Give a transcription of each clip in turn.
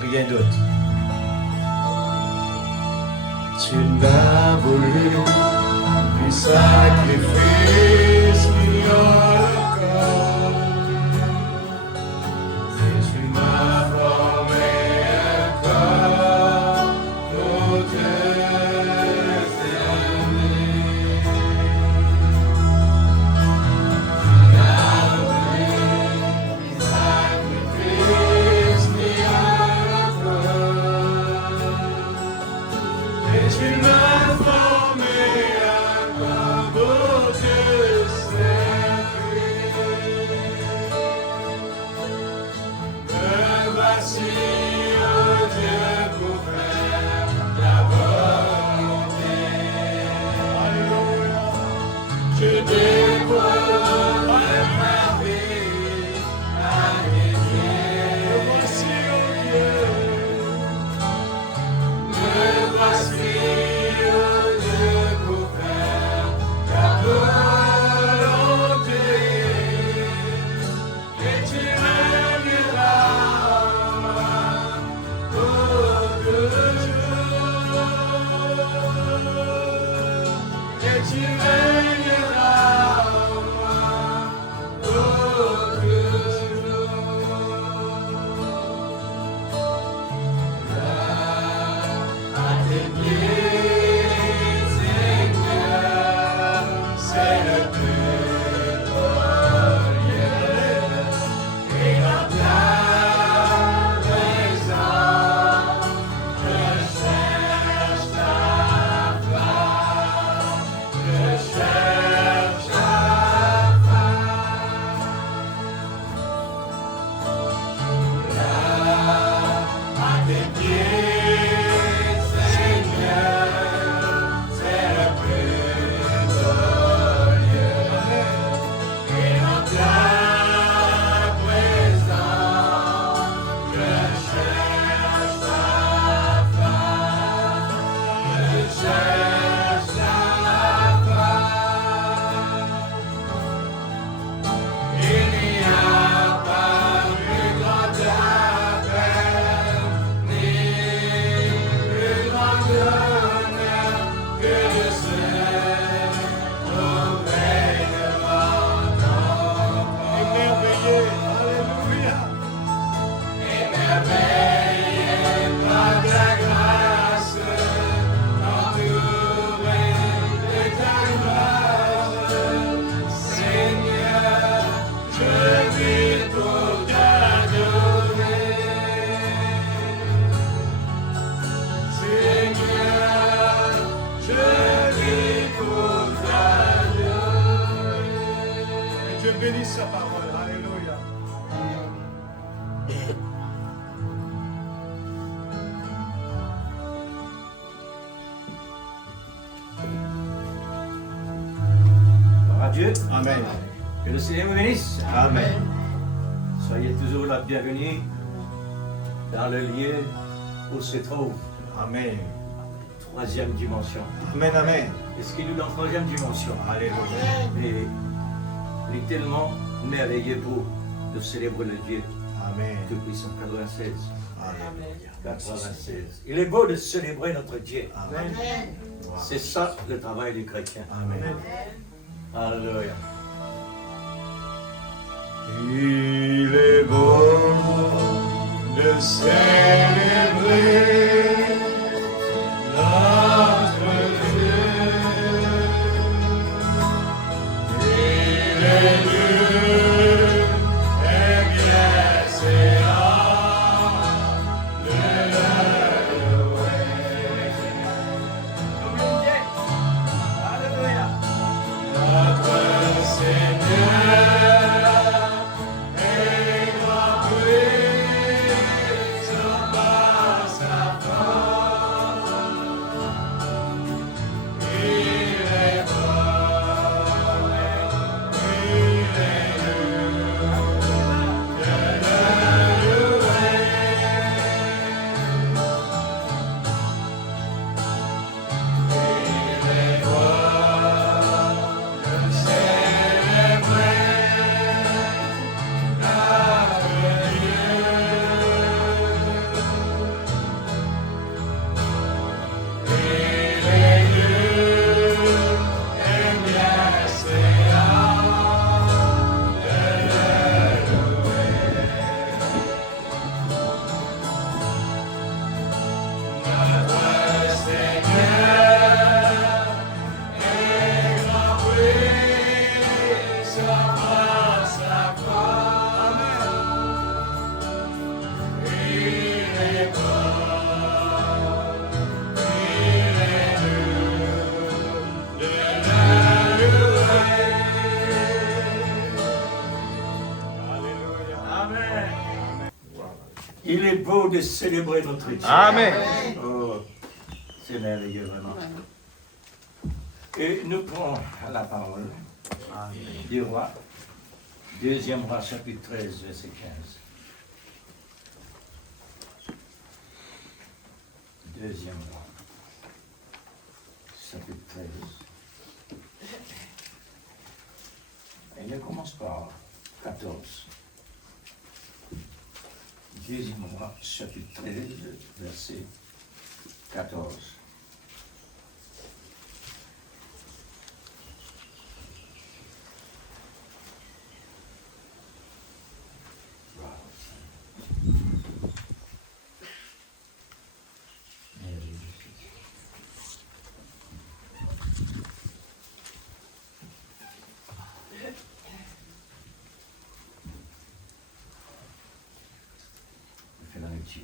Rien d'autre. Tu n'as voulu du sacrifice ni encore, et tu m'as formé un corps pour te aimer. Tu n'as voulu du sacrifice ni encore, et tu m'as formé un corps pour te servir. Me voici, oh Dieu, pour faire ta volonté. Alléluia. Je dévoile ma vie à tes pieds. Me voici, oh Dieu. Me voici, oh Dieu, pour faire ta volonté. Et tu régneras en moi pour toujours. Et tu régneras en moi pour toujours. À tes pieds, Seigneur, c'est le plus beau lieu. Et dans ta présence, je cherche ta face. Je cherche ta face. Là, à tes pieds, Seigneur, c'est le plus beau lieu. Et dans ta présence, je cherche ta face. Je cherche ta face. Il n'y a pas plus grand appel, ni plus grand honneur que de se trouver devant ton trône. Émerveillé, alléluia. Émerveillé par ta grâce, entouré de ta gloire. Seigneur, je vis pour t'adorer. Seigneur, je vis pour t'adorer. Et Dieu bénisse sa parole. Alléluia. Gloire à Dieu. Amen. Que le Seigneur vous bénisse. Amen. Soyez toujours la bienvenue dans le lieu où se trouve Amen. troisième dimension. Amen, amen. Est-ce qu'il est dans la troisième dimension? Alléluia. Et il est tellement merveilleux pour de célébrer le Dieu Amen. Tout-Puissant. 96. Alléluia. 96. Il est beau de célébrer notre Dieu. Amen. C'est ça le travail du chrétien. Amen. Alléluia. Il est beau de célébrer notre Dieu. Il est dur et bien séant de le louer. Alléluia. Notre Seigneur est grand prix, son passage. Il est beau de célébrer notre Dieu. Amen. Oh, c'est merveilleux vraiment. Et nous prenons la parole du roi, 2e roi, chapitre 13, verset 15. 2e roi, chapitre 13. Et il commence par 14. 2e roi, chapitre 13, verset 14. Je fais la lecture.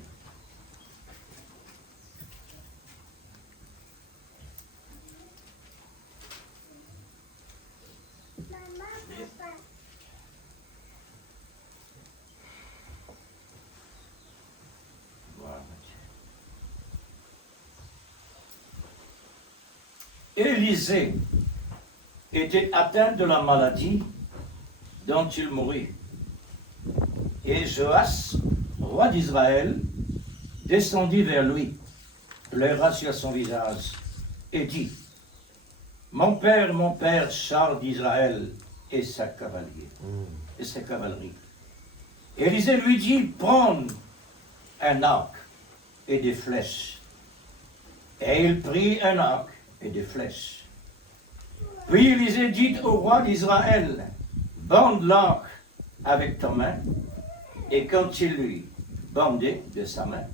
Voilà. Élisée était atteint de la maladie dont il mourut. Et Joas, roi d'Israël, descendit vers lui, pleura sur son visage et dit, mon père, Charles d'Israël et sa cavalerie. Élisée lui dit, prends un arc et des flèches. Et il prit un arc et des flèches. Puis Élisée dit au roi d'Israël, bande l'arc avec ta main. Et quand il lui bandait de sa main,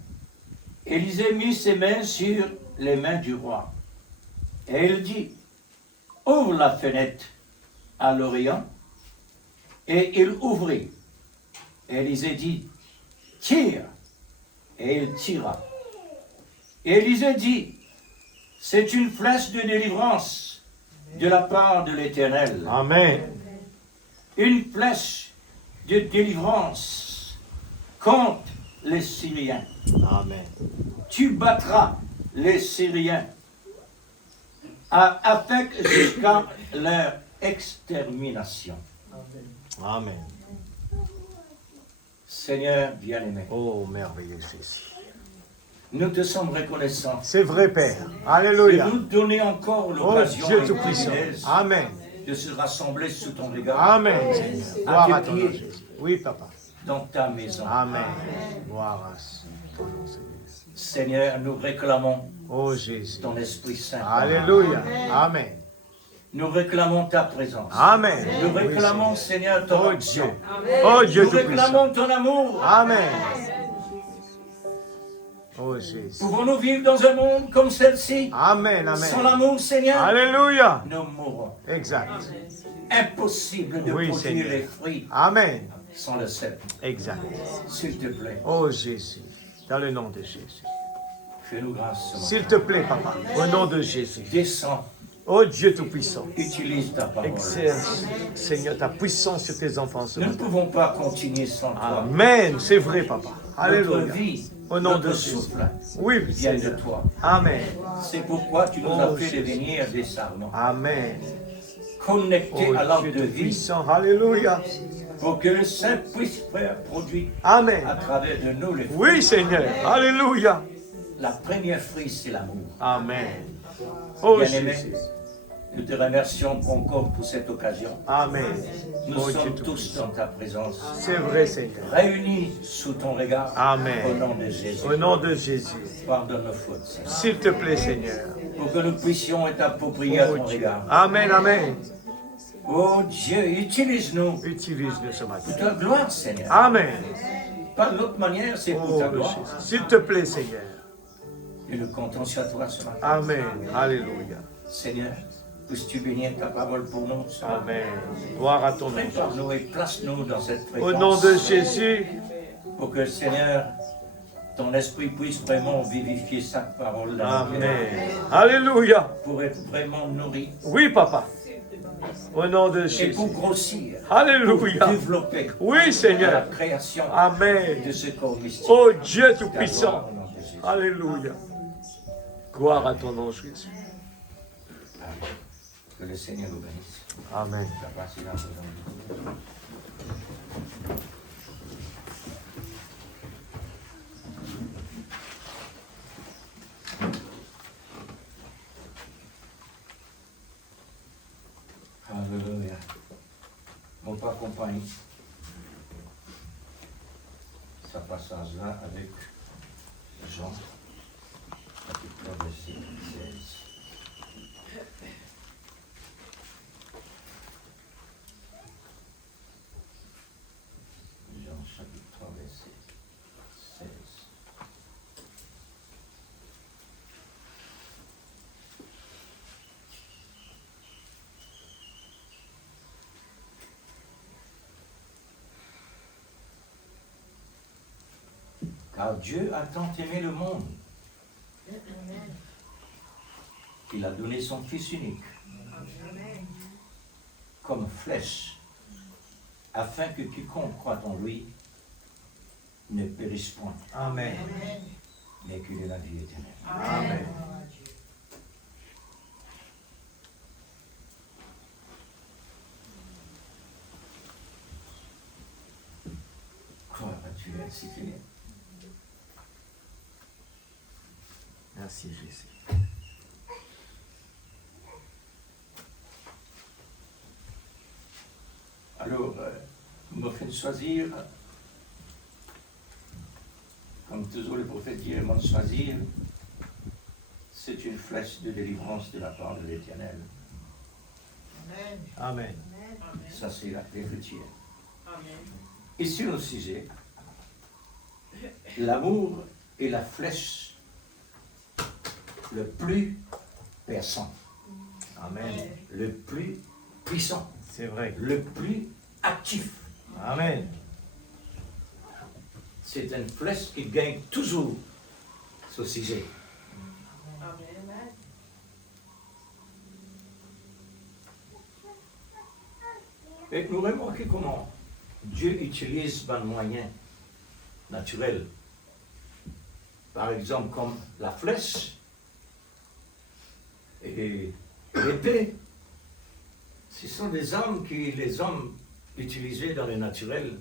Élisée mit ses mains sur les mains du roi. Et il dit, ouvre la fenêtre à l'Orient. Et il ouvrit. Élisée dit, tire. Et il tira. Élisée dit, c'est une flèche de délivrance de la part de l'Éternel. Amen. Une flèche de délivrance contre les Syriens. Amen. Tu battras les Syriens avec jusqu'à leur extermination. Amen. Seigneur bien-aimé, Oh, merveilleux Jésus. nous te sommes reconnaissants C'est vrai, Père. de Alléluia. nous donner encore Oh, l'occasion Dieu et le Tout-Puissant. privilège Amen. de se rassembler sous ton regard Amen, Seigneur. Gloire à ton nom, Jésus. Oui, Papa. dans ta maison. Amen. Gloire à ton nom, Seigneur. Seigneur, nous réclamons Oh, Jésus. ton Esprit Saint. Alléluia. Amen. Nous réclamons ta présence. Amen. Nous Oui, réclamons, Seigneur, ton Oh, action. Dieu. Oh, Dieu Nous Tout-Puissant. réclamons ton amour. Amen. Oh, Jésus. Pouvons-nous vivre dans un monde comme celle-ci? Amen, Sans amen. l'amour, Seigneur, Alléluia. nous mourrons. Exact. Impossible de Oui, produire Seigneur. les fruits Amen. sans le sceptre. Exact. S'il te plaît, Oh, Jésus. Dans le nom de Jésus. fais-nous grâce ce matin. S'il te plaît, Papa. Au nom de Jésus. Descends, Oh, Dieu Tout-Puissant. utilise ta parole. Exerce, Seigneur, ta puissance sur tes enfants ce Nous ne matin. pouvons pas continuer sans toi. Amen. C'est vrai, Papa. Notre Alléluia. vie, Au nom de notre Jésus. souffle Oui, vient de Seigneur. toi. Amen. C'est pourquoi tu nous Oh, as fait Jésus. devenir des sarments, Amen. connectés Oh, à l'arbre Dieu de vie, Tout-Puissant. Alléluia. pour que le Saint puisse faire produire Amen. à travers de nous les fruits. Oui, Seigneur. Alléluia. La première fruit, c'est l'amour. Amen. Oh, Bien-aimé, Jésus. nous te remercions encore pour cette occasion. Amen. Nous Oh, Dieu sommes tous Tout-Puissant. dans ta présence, C'est vrai, Seigneur. réunis sous ton regard. Amen. Au nom de Jésus. Au nom de Jésus. Pardonne nos fautes, Seigneur, S'il te plaît, Seigneur. pour que nous puissions être appropriés à Oh, ton Dieu. regard. Amen, amen. Oh Dieu, utilise-nous Utilise-le ce pour matin. ta gloire, Seigneur. Amen. Pas d'autre manière, c'est pour Oh, ta gloire. Jésus. S'il te plaît, Seigneur. Et nous comptons sur toi ce matin. Amen. Alléluia. Seigneur, puisses-tu bénir ta parole pour nous ce matin. Amen. Gloire à ton nom. Prépare-nous et place-nous dans cette Au fréquence. nom de Jésus. Pour que, Seigneur, ton esprit puisse vraiment vivifier sa parole dans nos cœurs. Amen. Alléluia. Pour être vraiment nourri Oui, Papa. Au nom de Et Jésus. pour grossir, Alléluia. développer Oui, la Seigneur. création Amen. de ce corps mystique. Oh Dieu La gloire Tout-Puissant. au nom de Jésus. Alléluia. Gloire à ton nom, Jésus. Amen. Que le Seigneur nous bénisse. Amen. La grâce et la bonne. Alléluia. On peut accompagner ce passage-là avec Jean, chapitre verset 16. Jean, chapitre verset 16. Car Dieu a tant aimé le monde qu'il a donné son Fils unique comme flèche, afin que quiconque croit en lui ne périsse point, Amen. mais qu'il ait la vie éternelle. Amen. Crois à Dieu ainsi qu'il est. Merci Jésus. Alors, me faites choisir, comme toujours le prophète dit, le monde choisir, c'est une flèche de délivrance de la part de l'Éternel. Amen. Ça, c'est l'écriture. Et sur le sujet, l'amour est la flèche le plus perçant, Amen. le plus puissant, C'est vrai. le plus actif. Amen. C'est une flèche qui gagne toujours ce sujet. Et nous remarquons comment Dieu utilise un moyen naturel. Par exemple, comme la flèche et l'épée. Ce sont des armes que les hommes utilisaient dans le naturel.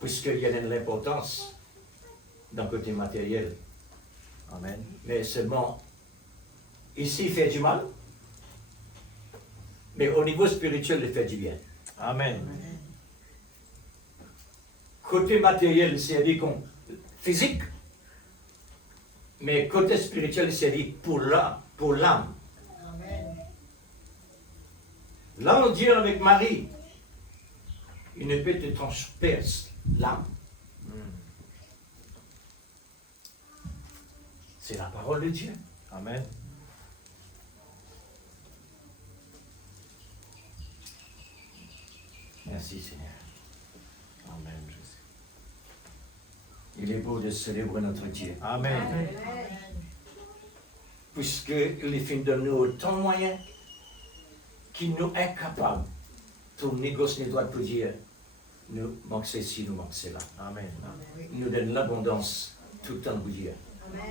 Puisqu'il y a de l'importance d'un côté matériel. Amen. Mais seulement, ici, il fait du mal, mais au niveau spirituel, il fait du bien. Amen. Côté matériel, c'est dit qu'on physique, mais côté spirituel, c'est dit pour l'âme. Là, on dit avec Marie, une épée te transperce l'âme. C'est la parole de Dieu. Amen. Merci Seigneur. Amen, Jésus. Il est beau de célébrer notre Dieu. Amen. Puisqu'il est fin de nous autant de moyens qui nous incapables de négocier les droits pour dire nous manquons ceci, nous manquons cela. Amen. Nous donne l'abondance tout le temps de dire.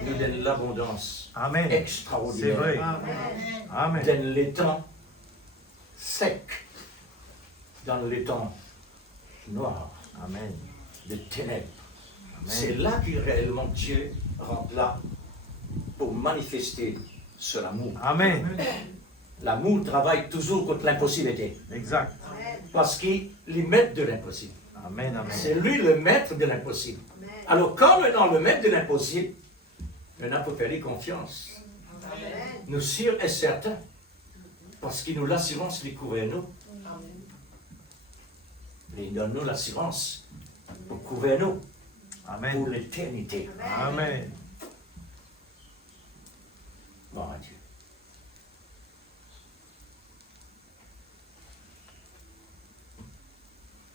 Nous donne l'abondance Amen. C'est extraordinaire. vrai. Nous Amen. donne les temps secs dans les temps noirs Amen. de ténèbres. Amen. C'est là que réellement Dieu rentre là pour manifester son amour. Amen. L'amour travaille toujours contre l'impossibilité. Exact. Parce qu'il est maître de l'impossible. Amen. Amen. C'est lui le maître de l'impossible. Alors quand maintenant le maître de l'impossible, maintenant il faut faire confiance. Nous sûrs et certains, parce qu'il nous l'assurance, il couvre nous. Il donne nous l'assurance pour couvrir nous pour Amen. l'éternité. Amen. Gloire à Dieu.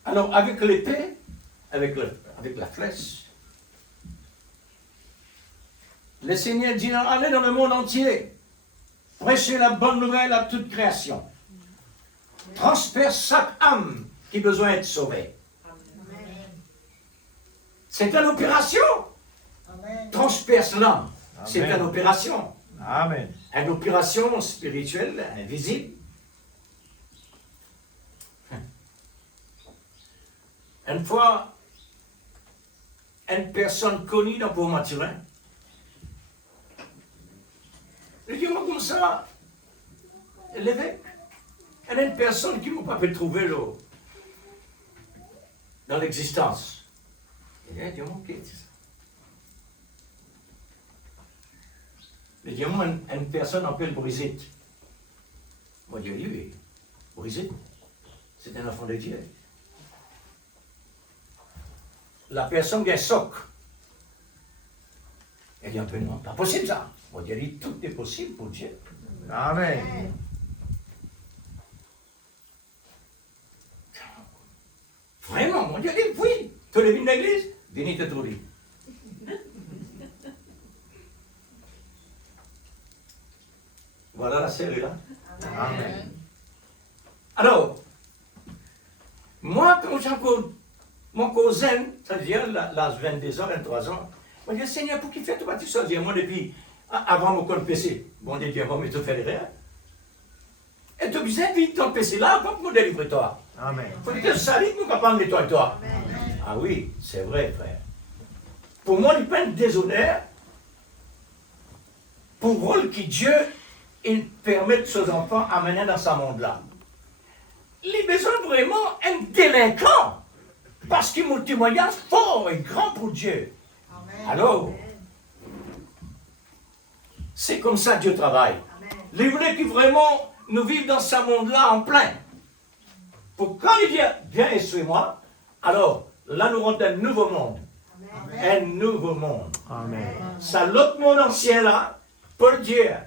Alors, avec l'épée, avec la flèche, Le Seigneur dit, allez dans le monde entier, prêchez la bonne nouvelle à toute création. Transperce chaque âme qui a besoin d'être sauvée. C'est une opération. Transperce l'âme. C'est une opération. Amen. Une opération spirituelle, invisible. Une fois, une personne connue dans Port-Mathurin, il dit, moi comme ça, l'évêque, il y a une personne qui ne m'a pas pu trouver là, dans l'existence. Il dit, moi, qu'est-ce que c'est ça? Il dit, moi, une personne appelle Brigitte. Moi, je dis, oui, Brigitte, c'est un enfant de Dieu. La personne qui a un soc. Elle dit un peu non, pas possible ça. Moi, je dis, tout est possible pour Dieu. Amen. Vraiment, moi, je dis, oui. Tu es venu de l'église, venez te trouver. Voilà la série là. Amen. Alors, moi, quand j'ai encore mon cousin, c'est-à-dire l'âge 22 ans, 23 ans, moi je dis, Seigneur, pour qui fait tout ça? Je dis, moi, depuis, avant mon compte PC, bon Dieu, avant, mais tu fais rien. Et tu besoin de ton PC là, pour me délivrer toi. Amen. Il faut que tu salis pour capable de toi et toi. Ah oui, c'est vrai, frère. Pour moi, il peine déshonneur pour le rôle que Dieu il permet de ses enfants à mener dans ce monde-là. Il a besoin vraiment un délinquant parce qu'il a un témoignage fort et grand pour Dieu. Amen. Alors, c'est comme ça que Dieu travaille. Amen. Il voulait que vraiment nous vivions dans ce monde-là en plein. Pour quand il dit, viens et suis-moi, alors là nous rentrons un nouveau monde. Amen. Un nouveau monde. Amen. Ça, l'autre monde ancien là, pour dire,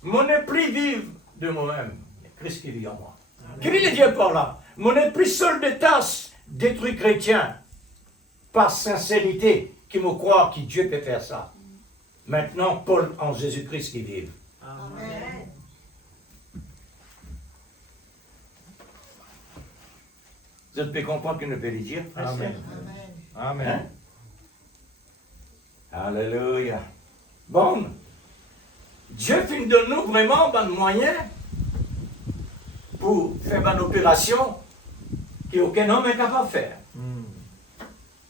mon esprit vive de moi-même. Christ qui vit en moi. Qui veut dire par là? Mon esprit seul de tasse détruit chrétien par sincérité qui me croit que Dieu peut faire ça. Maintenant, Paul en Jésus-Christ qui vive. Amen. Vous pouvez comprendre qu'il ne peut le dire? Amen. Amen. Hein? Alléluia. Bon, Dieu finit de nous vraiment un moyen pour faire une opération qu'aucun homme n'est capable de faire.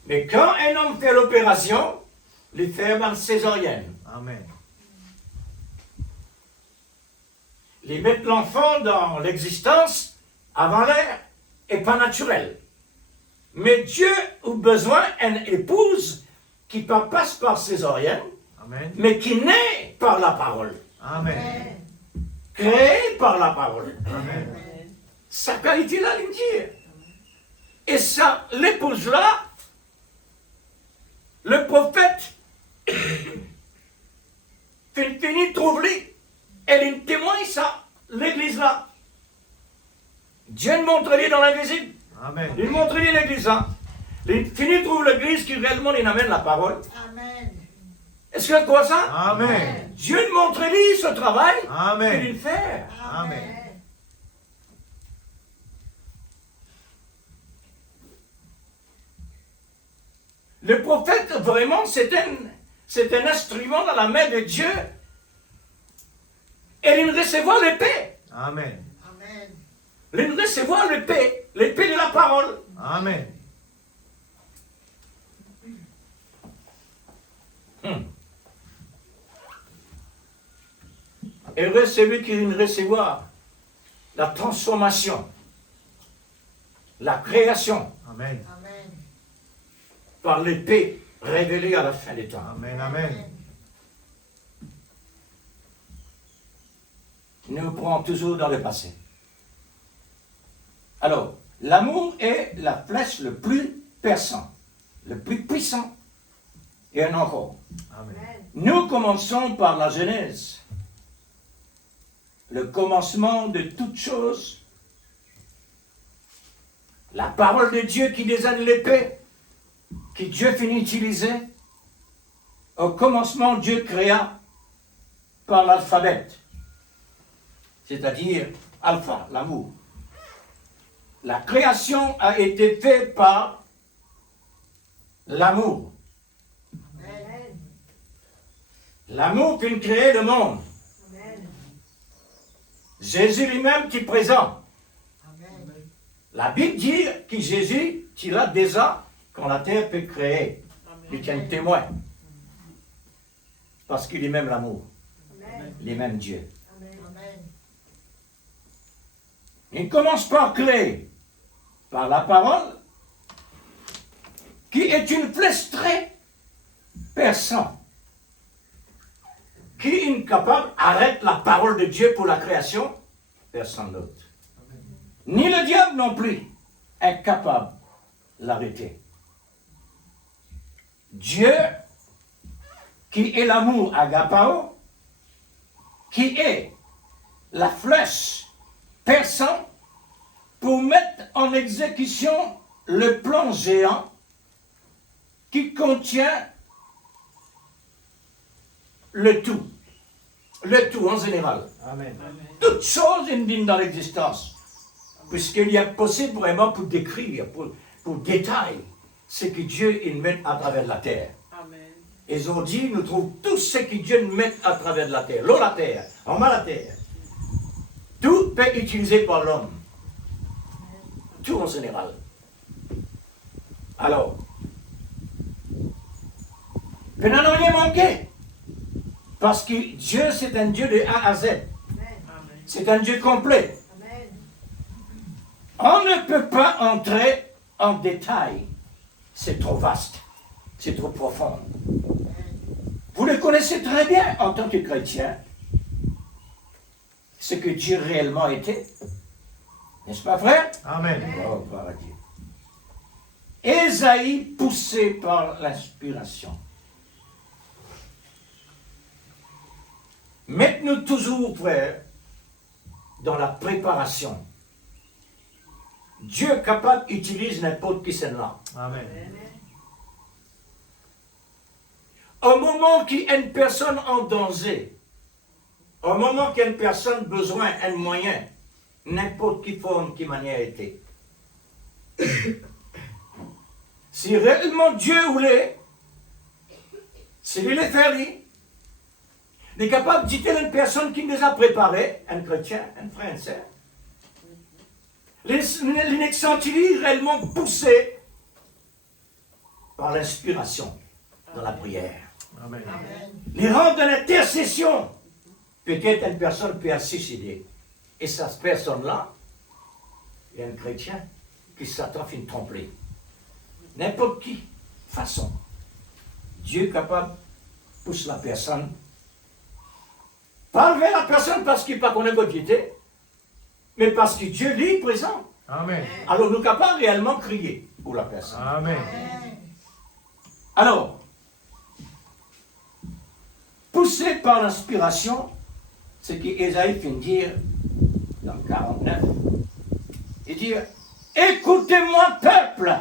Mais quand un homme fait l'opération, il fait une césarienne. Amen. Il met l'enfant dans l'existence avant l'air et pas naturel. Mais Dieu a besoin d'une épouse qui passe par césarienne, Amen. mais qui naît par la parole. Amen. Créée par la parole. Amen. Sa qualité là, il me dit. Et ça, l'épouse-là, le prophète, finit trouver, elle témoigne ça, l'église-là. Dieu montre-lui dans l'invisible. Amen. Il montre-lui l'église-là. Il finit trouve l'église qui réellement il amène la parole. Amen. Est-ce que quoi ça? Amen. Dieu montre-lui ce travail Amen. qu'il fait. Amen. Le prophète, vraiment, c'est un instrument dans la main de Dieu. Et il recevoir l'épée. Amen. Amen. Il recevoir l'épée de la parole. Amen. Et celui qui recevoir la transformation, la création Amen. Amen. par l'épée révélée à la fin des temps. Amen. Amen. Nous prenons toujours dans le passé. Alors, l'amour est la flèche le plus perçant, le plus puissant. Et un encore. Amen. Nous commençons par la Genèse. Le commencement de toutes choses. La parole de Dieu qui désigne l'épée, que Dieu finit d'utiliser Au commencement, Dieu créa par l'alphabet, c'est-à-dire alpha, l'amour. La création a été faite par l'amour. L'amour qui crée le monde. Jésus lui-même qui est présent. La Bible dit que Jésus, il a déjà, quand la terre peut créer, il tient témoin. Parce qu'il est même l'amour. Il est même Dieu. Il commence par créer, par la parole, qui est une flèche très perçante, qui est incapable d'arrêter la parole de Dieu pour la création, personne d'autre. Ni le diable non plus est capable de l'arrêter. Dieu, qui est l'amour agapao, qui est la flèche perçante pour mettre en exécution le plan géant qui contient le tout en général. Amen. Toutes choses viennent dans l'existence, puisqu'il est possible vraiment pour décrire, pour détailler ce que Dieu il met à travers la terre. Amen. Et aujourd'hui, nous trouvons tout ce que Dieu met à travers la terre, l'eau, la terre, en bas la terre. Tout peut être utilisé par l'homme. Tout en général. Alors, vous n'en rien manqué. Parce que Dieu, c'est un Dieu de A à Z. C'est un Dieu complet. On ne peut pas entrer en détail. C'est trop vaste. C'est trop profond. Vous le connaissez très bien en tant que chrétien. Ce que Dieu réellement était. N'est-ce pas, frère? Amen. Oh, gloire à Dieu. Ésaïe, poussé par l'inspiration. Mettez-nous toujours, frère, dans la préparation. Dieu capable utilise n'importe qui celle-là. Amen. Au moment qu'il y a une personne en danger, au moment qu'il y a une personne besoin d'un moyen, n'importe qui forme, qui manière était. Si réellement Dieu voulait, s'il voulait faire, il est capable de dire à une personne qui nous a préparé, un chrétien, un frère, une sœur. L'inexcentile réellement poussé par l'inspiration dans la prière. Amen. Les rangs de l'intercession. Peut-être une personne peut se suicider. Et cette personne-là, il y a un chrétien qui s'attend à une tromperie. N'importe qui, façon. Dieu est capable de pousser la personne. Pas enlever la personne parce qu'il n'a pas connu votre piété, mais parce que Dieu lui est présent. Amen. Alors nous sommes capables réellement de crier pour la personne. Amen. Alors, poussé par l'inspiration, ce qu'Ésaïe vient de dire dans 49, il dit, écoutez-moi peuple,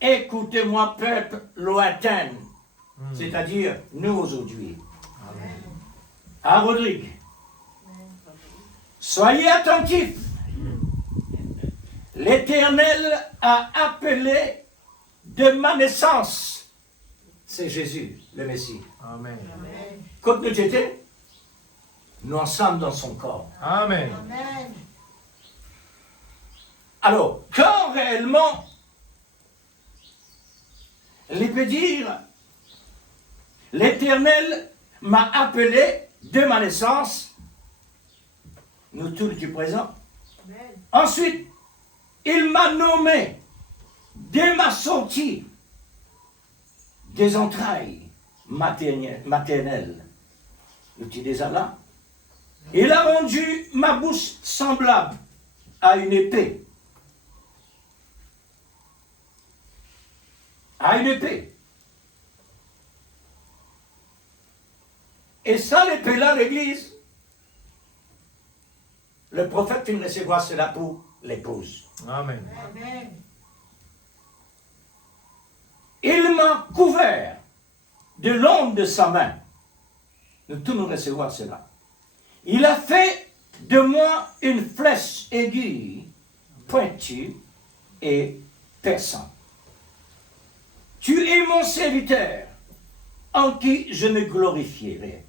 écoutez-moi peuple lointain, c'est-à-dire nous aujourd'hui. À Rodrigue, soyez attentifs. L'Éternel a appelé de ma naissance. C'est Jésus, le Messie. Amen. Quand nous étions, nous ensemble dans son corps. Amen. Alors, quand réellement, il peut dire, l'Éternel m'a appelé de ma naissance, nous tous du présent. Ensuite, il m'a nommé dès ma sortie des entrailles maternelles. Nous sommes déjà là. Il a rendu ma bouche semblable à une épée. À une épée. Et ça, l'épée-là, l'Église, le prophète qui me recevoir cela pour l'épouse. Amen. Il m'a couvert de l'ombre de sa main. Nous tous nous recevoir cela. Il a fait de moi une flèche aiguë, pointue et perçante. Tu es mon serviteur, en qui je me glorifierai.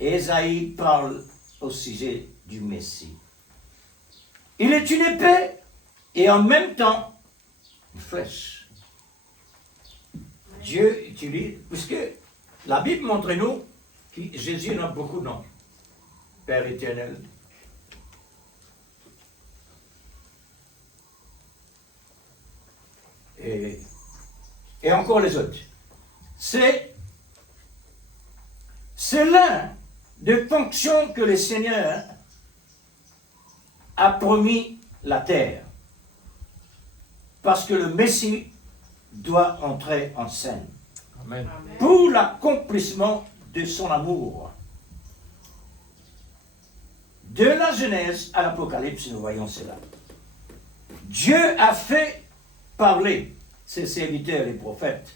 Ésaïe parle au sujet du Messie. Il est une épée et en même temps une flèche. Dieu utilise, puisque la Bible montre-nous que Jésus a beaucoup de noms. Père éternel. Et encore les autres. C'est l'un des fonctions que le Seigneur a promis la terre. Parce que le Messie doit entrer en scène. Amen. Pour l'accomplissement de son amour. De la Genèse à l'Apocalypse, nous voyons cela. Dieu a fait parler ses serviteurs, les prophètes.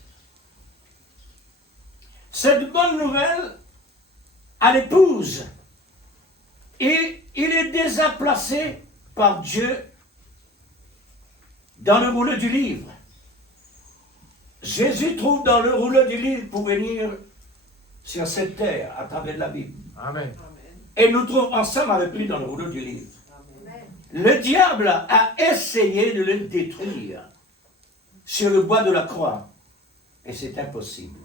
Cette bonne nouvelle à l'épouse, et il est déjà placé par Dieu dans le rouleau du livre. Jésus trouve dans le rouleau du livre pour venir sur cette terre à travers la Bible. Amen. Et nous trouvons ensemble avec lui dans le rouleau du livre. Le diable a essayé de le détruire sur le bois de la croix. Et c'est impossible.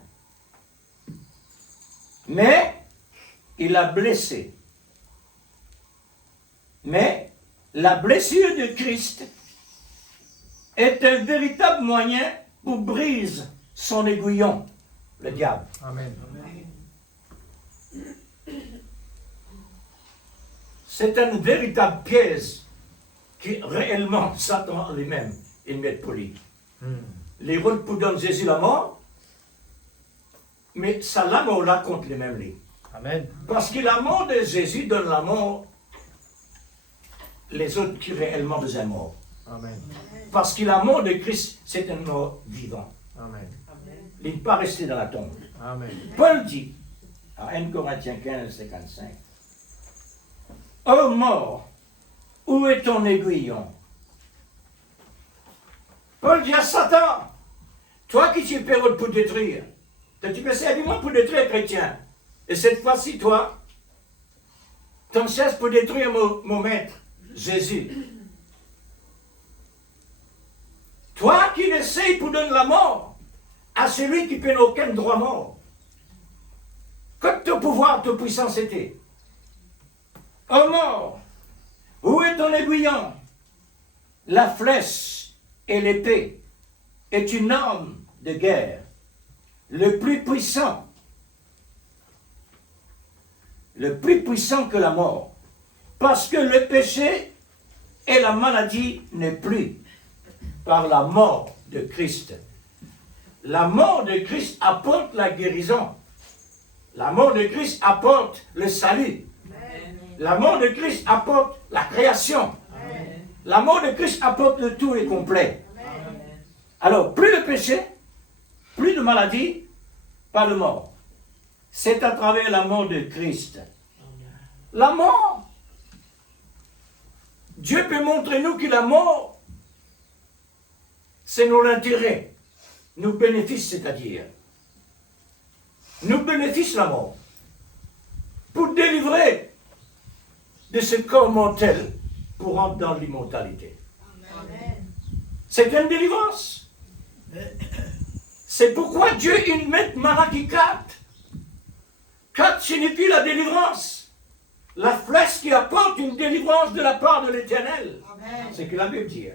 Mais il a blessé. Mais la blessure de Christ est un véritable moyen pour briser son aiguillon, le diable. Amen. C'est une véritable pièce qui réellement Satan lui-même il met poli. Les rôles pour donner Jésus la mort, mais ça la mort là contre les mêmes livres. Amen. Parce que la mort de Jésus donne la mort les autres qui réellement besoin de mort. Amen. Parce que la mort de Christ, c'est un mort vivant. Amen. Il n'est pas resté dans la tombe. Amen. Paul dit, à 1 Corinthiens 15, 55, ô mort, où est ton aiguillon? Paul dit à Satan, toi qui tu es pour détruire, tu peux servir moi pour détruire les chrétiens. Et cette fois-ci, toi, t'en cesses pour détruire mon maître, Jésus. Toi qui essayes pour donner la mort à celui qui n'a aucun droit mort. Que ton pouvoir, ta puissance était. Ô mort, où est ton aiguillon? La flèche et l'épée est une arme de guerre. Le plus puissant que la mort. Parce que le péché et la maladie n'est plus par la mort de Christ. La mort de Christ apporte la guérison. La mort de Christ apporte le salut. La mort de Christ apporte la création. La mort de Christ apporte le tout et complet. Alors, plus de péché, plus de maladie, pas de mort. C'est à travers la mort de Christ. La mort. Dieu peut montrer nous que la mort, c'est notre intérêt. Nous bénéfice, c'est-à-dire. Nous bénéfice la mort. Pour délivrer de ce corps mortel pour entrer dans l'immortalité. C'est une délivrance. C'est pourquoi Dieu il met Malachie 4. 4 signifie la délivrance. La flèche qui apporte une délivrance de la part de l'Éternel. C'est ce que la Bible dit.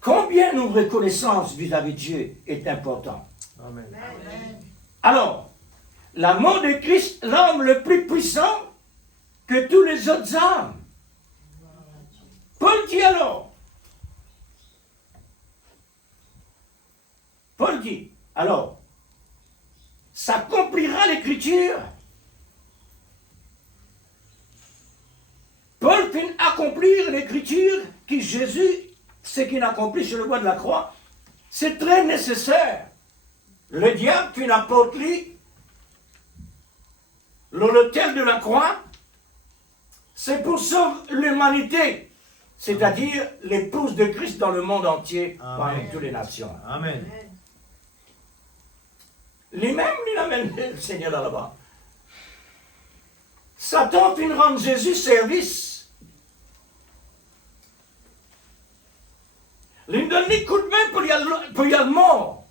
Combien notre reconnaissance vis-à-vis de Dieu est important. Amen. Alors, la mort de Christ, l'homme le plus puissant que tous les autres âmes. Paul dit alors, s'accomplira l'écriture. Paul fait accomplir accomplir l'écriture que Jésus, ce qu'il a accompli sur le bois de la croix, c'est très nécessaire. Le diable qui n'apporte lui l'autel de la croix, c'est pour sauver l'humanité, c'est-à-dire l'épouse de Christ dans le monde entier, parmi toutes les nations. Amen. Lui-même, il amène le Seigneur là-bas. Satan vient rendre Jésus service. Il lui donne des coups de main pour y aller mort.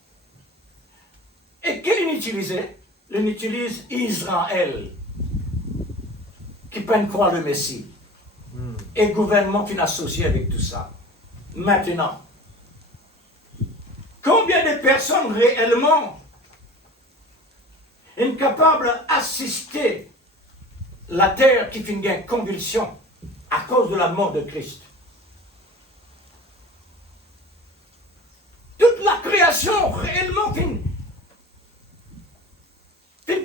Et qu'il utilisait? Il utilise Israël, qui peine croire le Messie. Et le gouvernement qui est associé avec tout ça. Maintenant, combien de personnes réellement incapables d'assister la terre qui finit en convulsion à cause de la mort de Christ? Toute la création réellement finit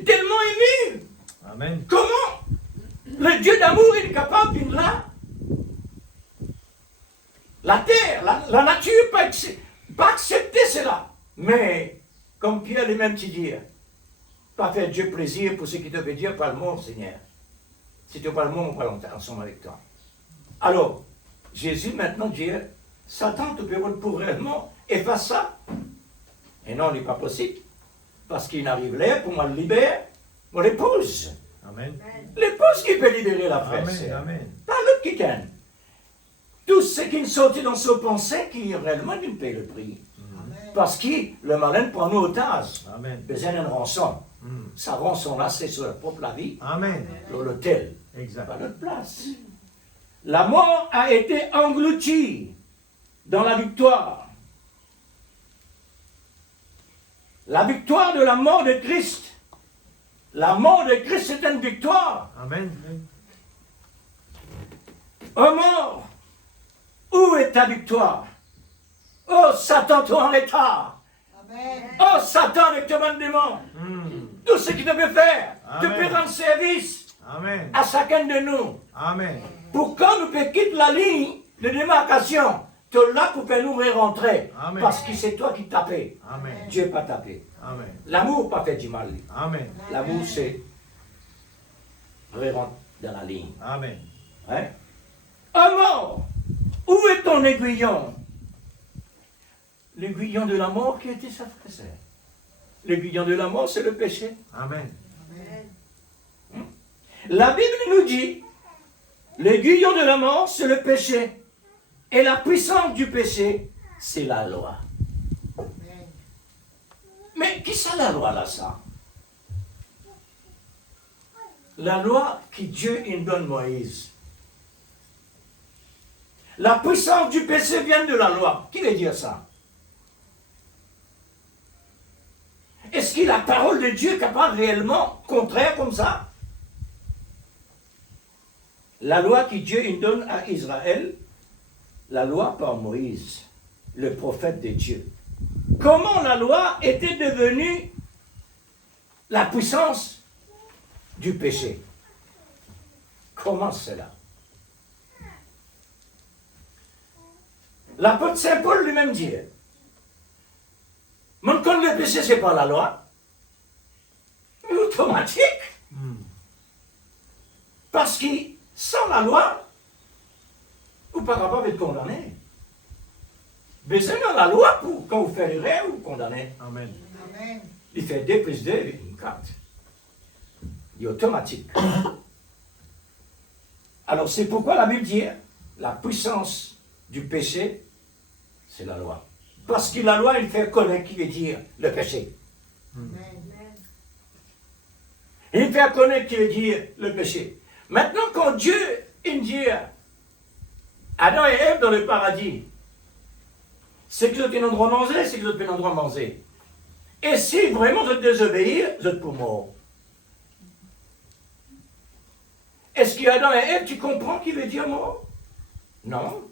tellement émue. Amen. Comment le Dieu d'amour est capable de là? La terre, la nature pas accepter cela. Mais, comme Pierre lui-même te dit, pas faire Dieu plaisir pour ce qui te veut dire par le mot, Seigneur. Si tu n'as pas le mot, on va ensemble avec toi. Alors, Jésus maintenant dit, Satan te permet pour réellement effacer ça. Et non, il n'est pas possible. Parce qu'il arrive là pour moi le libérer, mon épouse. Amen. L'épouse qui peut libérer la frère. Amen. Amen. Pas l'autre qui gagne. Tout ce qui est sorti dans son pensée, qui réellement il paye le prix. Parce que le malin prend nous otages. Amen. Besoin d'une rançon. Sa rançon-là, c'est sur la propre la vie, Amen. sur l'autel, Exact. pas notre place. La mort a été engloutie dans la victoire. La victoire de la mort de Christ. La mort de Christ, c'est une victoire. Amen. Oh mort, où est ta victoire? Oh Satan, toi en l'état. Oh Satan, avec ton démon. Tout ce qu'il te peut faire, te Amen. peut rendre service Amen. à chacun de nous. Amen. Pour quand nous peut quitter la ligne de démarcation, tu es là pour faire nous rentrer. Amen. Parce que c'est toi qui tapais. Amen. Dieu pas tapé. Amen. L'amour pas fait du mal. Amen. L'amour c'est rentrer dans la ligne. Amen. Hein? Oh mort, où est ton aiguillon? L'aiguillon de la mort qui était sa frère. L'aiguillon de la mort, c'est le péché. Amen. La Bible nous dit, l'aiguillon de la mort, c'est le péché. Et la puissance du péché, c'est la loi. Mais qui c'est la loi là, ça? La loi que Dieu il donne Moïse. La puissance du péché vient de la loi. Qui veut dire ça? Est-ce que la parole de Dieu est capable réellement, contraire comme ça? La loi que Dieu il donne à Israël, la loi par Moïse, le prophète de Dieu. Comment la loi était devenue la puissance du péché? Comment cela? L'apôtre Saint Paul lui-même dit, même quand le péché, ce n'est pas la loi, c'est automatique. Parce que sans la loi, vous ne pouvez pas être condamné. Besoin de la loi pour quand vous faites l'erreur, vous condamnez. Amen. Il fait 2 plus 2, une 4. Il est automatique. Alors c'est pourquoi la Bible dit, la puissance du péché, c'est la loi. Parce que la loi, il fait connaître qui veut dire le péché. Il fait connaître qui veut dire le péché. Maintenant, quand Dieu, il dit Adam et Ève dans le paradis, c'est que vous avez un droit de manger, c'est que vous avez un droit de manger. Et si vraiment vous êtes désobéir, vous êtes pour mort. Est-ce qu'Adam et Ève, tu comprends qui veut dire mort? Non.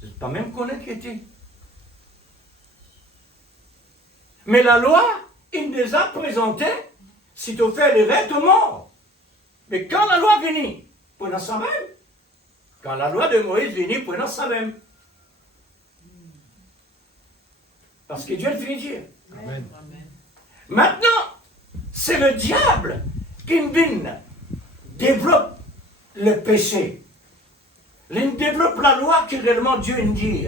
Je ne sais pas même connaître qui était. Mais la loi, il nous a présenté, si tu fais l'erreur, tu es mort. Mais quand la loi venait, pour nous même, Quand la loi de Moïse venait, prenant ça même. Parce que Dieu le finit dire. Amen. Maintenant, c'est le diable qui développe le péché. Il développe la loi que réellement Dieu dit.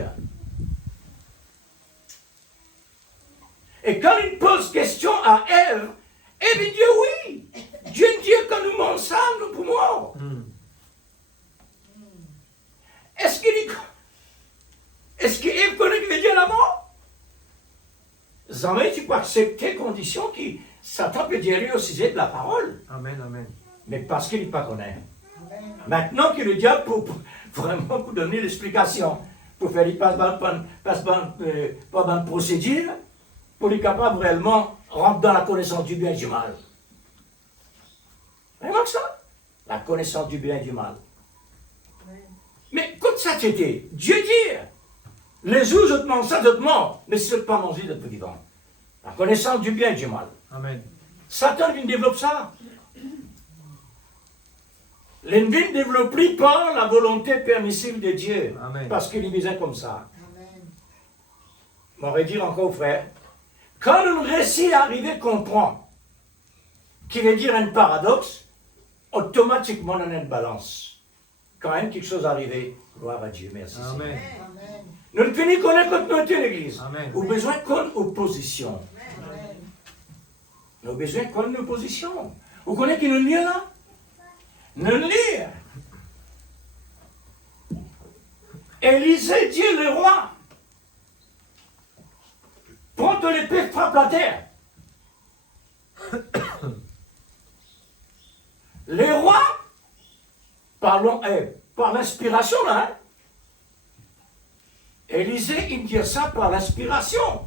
Et quand il pose question à Ève, Ève dit oui. Dieu dit quand nous mangeons ça, nous pouvons. Est-ce qu'Ève connaît que veut dire la mort? Jamais tu peux accepter conditions qui Satan peut dire lui au sujet de la parole. Amen, amen. Mais parce qu'il n'est pas connaît. Maintenant que le diable, pour vraiment pour donner l'explication, pour faire pas une procédure, pour être capable réellement rentrer dans la connaissance du bien et du mal. Vraiment que ça? La connaissance du bien et du mal. Mais comme ça c'était, Dieu dit, les jours je te mange ça, je te mens, mais si je ne pas manger, je te vivant. La connaissance du bien et du mal. Amen. Satan vient développer ça. Il vient développer par la volonté permissive de Dieu. Amen. Parce qu'il est besoin comme ça. On va dire encore, frère, quand un récit arrivé comprend, qui veut dire un paradoxe, automatiquement on a une balance. Quand même quelque chose arrive, gloire à Dieu, merci. Amen. Nous ne finissons qu'on quand nous sommes l'église. Amen. Nous avons besoin qu'on opposition. Nous avons besoin qu'on opposition. Vous connaissez qui nous lit là? Nous lire. Élisée dit le roi. Prends ton épée, frappe la terre. Les rois, parlons, par l'inspiration là, hein? Élisée, il dit ça par l'inspiration,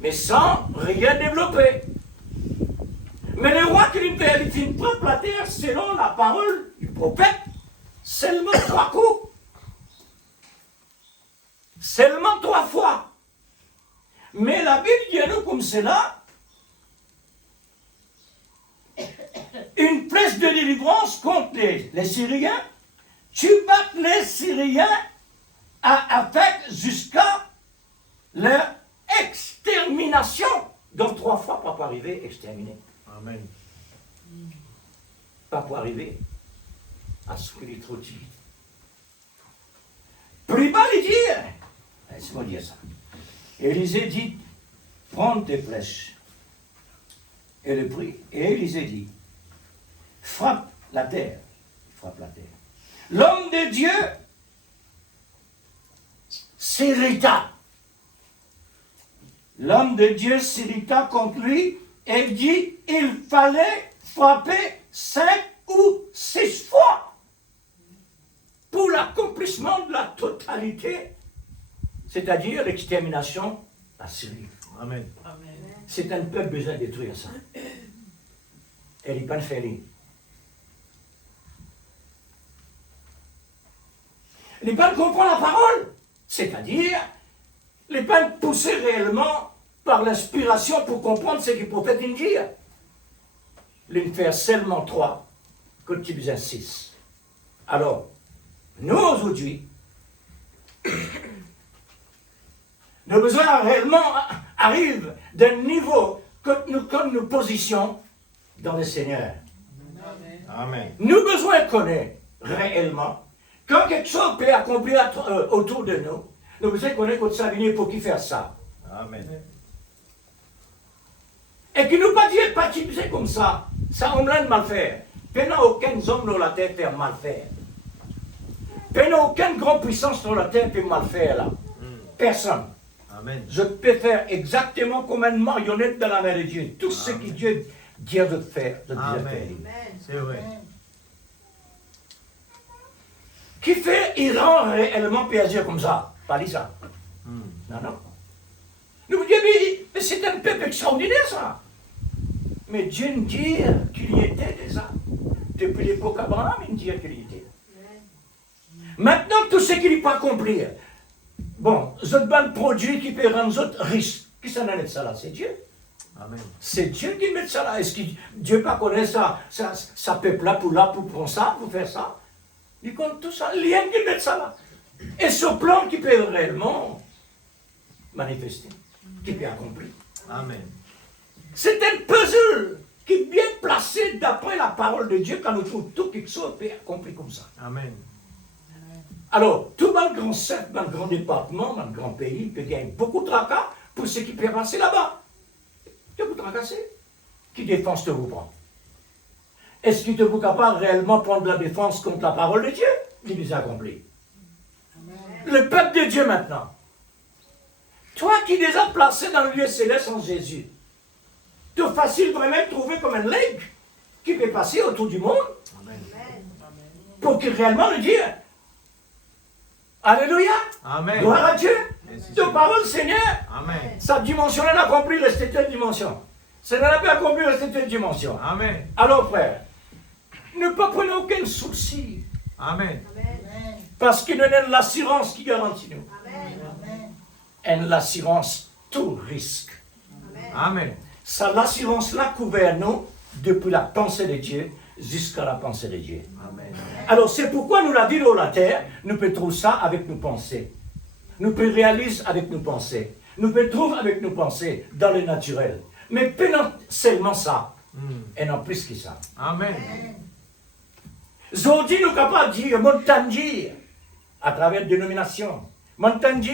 mais sans rien développer. Mais le roi qui lui fait, il frappe la terre selon la parole du prophète, seulement 3 coups. Seulement 3 fois. Mais la Bible dit à nous comme cela, une flèche de délivrance contre les Syriens, tu bats les Syriens avec jusqu'à leur extermination. Donc 3 fois, pas pour arriver exterminé. Amen. Pas pour arriver à ce qu'il est trop timide. Plus bas, il dit, laisse-moi dire ça. Élisée dit, prends tes flèches. Et le prit. Et Élisée dit, frappe la terre. Frappe la terre. L'homme de Dieu s'irrita. L'homme de Dieu s'irrita contre lui et dit, il fallait frapper 5 ou 6 fois pour l'accomplissement de la totalité, c'est-à-dire l'extermination à Syrie. Amen. C'est un peuple besoin de détruire ça. Elle n'est pas fait. Il n'est pas comprendre la parole, c'est-à-dire, il n'est pas poussé réellement par l'inspiration pour comprendre ce que le prophète dit. Il fait seulement 3, quand tu besoin 6. Alors, nous aujourd'hui, nos besoins réellement arrivent d'un niveau que nous positions dans le Seigneur. Amen. Nous besoin connaître réellement quand quelque chose peut accomplir autour de nous. Nous besoin connaître que ça vient pour qui faire ça. Amen. Et qui nous pas dire pas qui c'est comme ça. Ça on l'a de mal faire. Pendant aucun homme dans la terre fait mal faire. Pendant aucune grande puissance dans la terre peut mal faire là. Personne. Amen. Je peux faire exactement comme une marionnette dans la main de Dieu. Tout ce que Dieu dit de faire, de faire. Amen. C'est vrai. Qui fait, il rend réellement plaisir comme ça. Pas dit ça. Non, non. Nous vous disons, mais c'est un peuple extraordinaire ça. Mais Dieu nous dit qu'il y était déjà. Depuis l'époque Abraham, il nous dit qu'il y était. Maintenant, tout ce qu'il n'est pas compris. Bon, ce bon produit qui peut rendre les autres riches. Qui s'en a de ça là? C'est Dieu. Amen. C'est Dieu qui met ça là. Est-ce que Dieu ne connaît ça peuple là pour prendre ça, pour faire ça? Il compte tout ça, rien qui met ça là. Et ce plan qui peut réellement manifester, qui peut accomplir. Amen. C'est un puzzle qui est bien placé d'après la parole de Dieu quand nous trouvons tout quelque chose peut accomplir comme ça. Amen. Alors, tout dans le grand cercle, dans le grand département, dans le grand pays, peut gagner beaucoup de tracas pour ceux qui peuvent passer là-bas. Tu vous tracasser. Qui défense te vous prend? Est-ce qu'il te vous capable réellement prendre la défense contre la parole de Dieu? Il les a accomplis. Le peuple de Dieu maintenant. Toi qui les as placés dans le lieu céleste en Jésus, c'est facile vraiment de trouver comme un legs qui peut passer autour du monde pour que réellement le dire. Alléluia. Amen. Gloire à Dieu. Merci, Ta parole, Seigneur, Amen. sa dimension, elle a accompli la septième dimension. Ça n'a pas accompli la septième dimension. Amen. Alors, frère, ne pas prendre aucun souci. Amen. Parce qu'il y a l'assurance qui garantit nous. Et l'assurance, tout risque. Amen. Ça, l'assurance-là couvert nous depuis la pensée de Dieu jusqu'à la pensée de Dieu. Amen. Alors, c'est pourquoi nous, la vie de la terre, nous pouvons trouver ça avec nos pensées. Nous pouvons réaliser avec nos pensées. Nous pouvons trouver avec nos pensées dans le naturel. Mais pas seulement ça. Et non plus que ça. Amen. Aujourd'hui, nous sommes capables de dire, m'entendre à travers la dénomination. M'entendre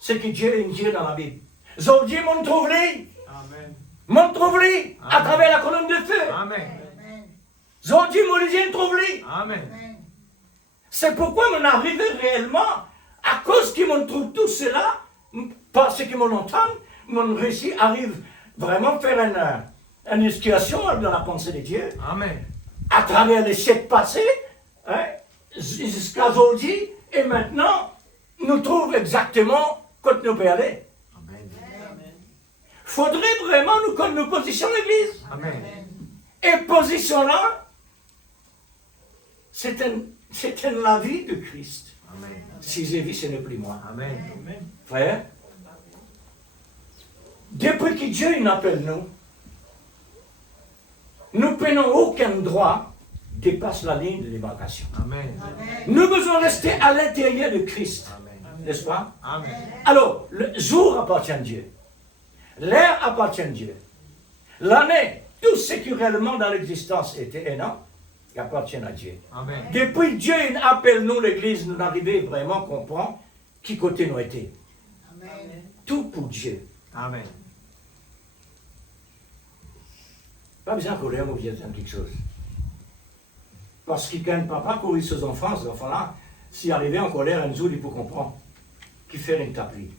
ce que Dieu a dit dans la Bible. Aujourd'hui, m'en trouve-les. Amen. M'en trouve-les à travers la colonne de feu. Amen. Aujourd'hui, mon lisien trouve-les. Amen. C'est pourquoi on arrive réellement, à cause qu'ils m'ont trouvé tout cela, parce qu'ils m'ont entendu, mon récit arrive vraiment à faire une situation dans la pensée de Dieu, Amen. à travers les siècles passés, hein, jusqu'à aujourd'hui, et maintenant, nous trouvons exactement quand nous pouvons aller. Amen. Faudrait vraiment nous positionner l'église. Amen. Et position là, c'est la vie de Christ. Amen. Si j'ai vu, ce n'est plus moi. Amen. Frère, depuis que Dieu nous appelle nous, nous prenons aucun droit dépasse la ligne de démarcation. Amen. Nous devons rester à l'intérieur de Christ, Amen. n'est-ce pas? Amen. Alors, le jour appartient à Dieu. L'air appartient à Dieu. L'année, tout ce qui réellement dans l'existence était un an, appartient à Dieu. Amen. Depuis Dieu appelle nous l'église, nous arrivons vraiment à comprendre qui côté nous était. Tout pour Dieu. Amen. Pas besoin qu'on ait besoin de quelque chose. Parce que quand papa courit ses enfants là, s'il arrivait en colère un jour, il peut comprendre qu'il fait une tapis.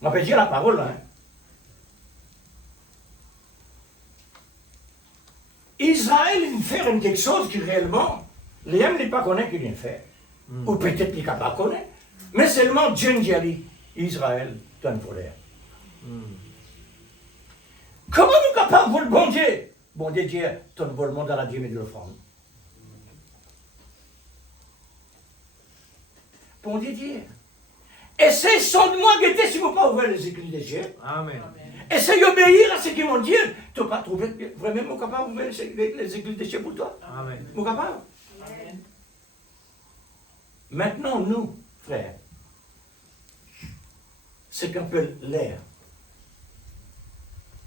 On peut dire la parole, hein. Israël, il fait quelque chose qui réellement, les hommes ne pas connaissent qu'il vient faire. Ou peut-être qu'il ne pas connaître. Mais seulement Dieu nous a dit, Israël, tu as une colère. Comment nous sommes capables de le bon Dieu? Bon Dieu dit, tu as le monde dans la dîme de l'offrande. Bon Dieu dit, essayez sans de moi guetter si vous ne pouvez pas ouvrir les églises des cieux. Amen. Essayez d'obéir à ce qu'ils m'ont dit. Tu n'as pas trouvé vraiment capable d'ouvrir les églises des cieux pour toi. Amen. Mon capable. Maintenant, nous, frères, c'est qu'un peu l'air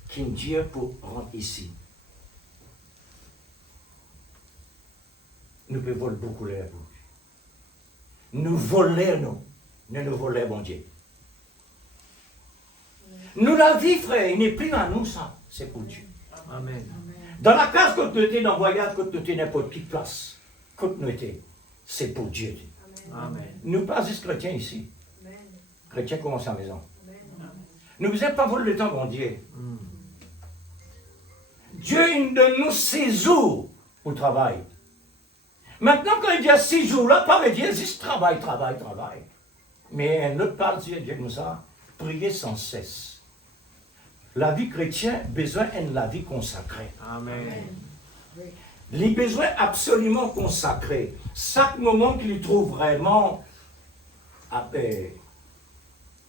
qui Dieu pour rentrer ici. Nous pouvons voler beaucoup l'air pour lui. Nous voler, nous. Ne nous voler, bon Dieu. Nous, la vie, frère, il n'est plus à nous, ça. C'est pour Dieu. Amen. Dans la case, quand nous étions dans le voyage, quand nous étions n'importe quelle place, quand nous étions, c'est pour Dieu. Amen. Nous pas juste chrétiens ici. Chrétiens commencent à la maison. Nous ne faisons pas voler le temps, bon Dieu. Dieu, il donne nous 6 jours au travail. Maintenant, quand il dit 6 jours là, pas dire juste travail. Mais un autre part, Dieu dit comme ça, prier sans cesse. La vie chrétienne a besoin de la vie consacrée. Amen. Les besoins absolument consacrés. Chaque moment qu'il trouve vraiment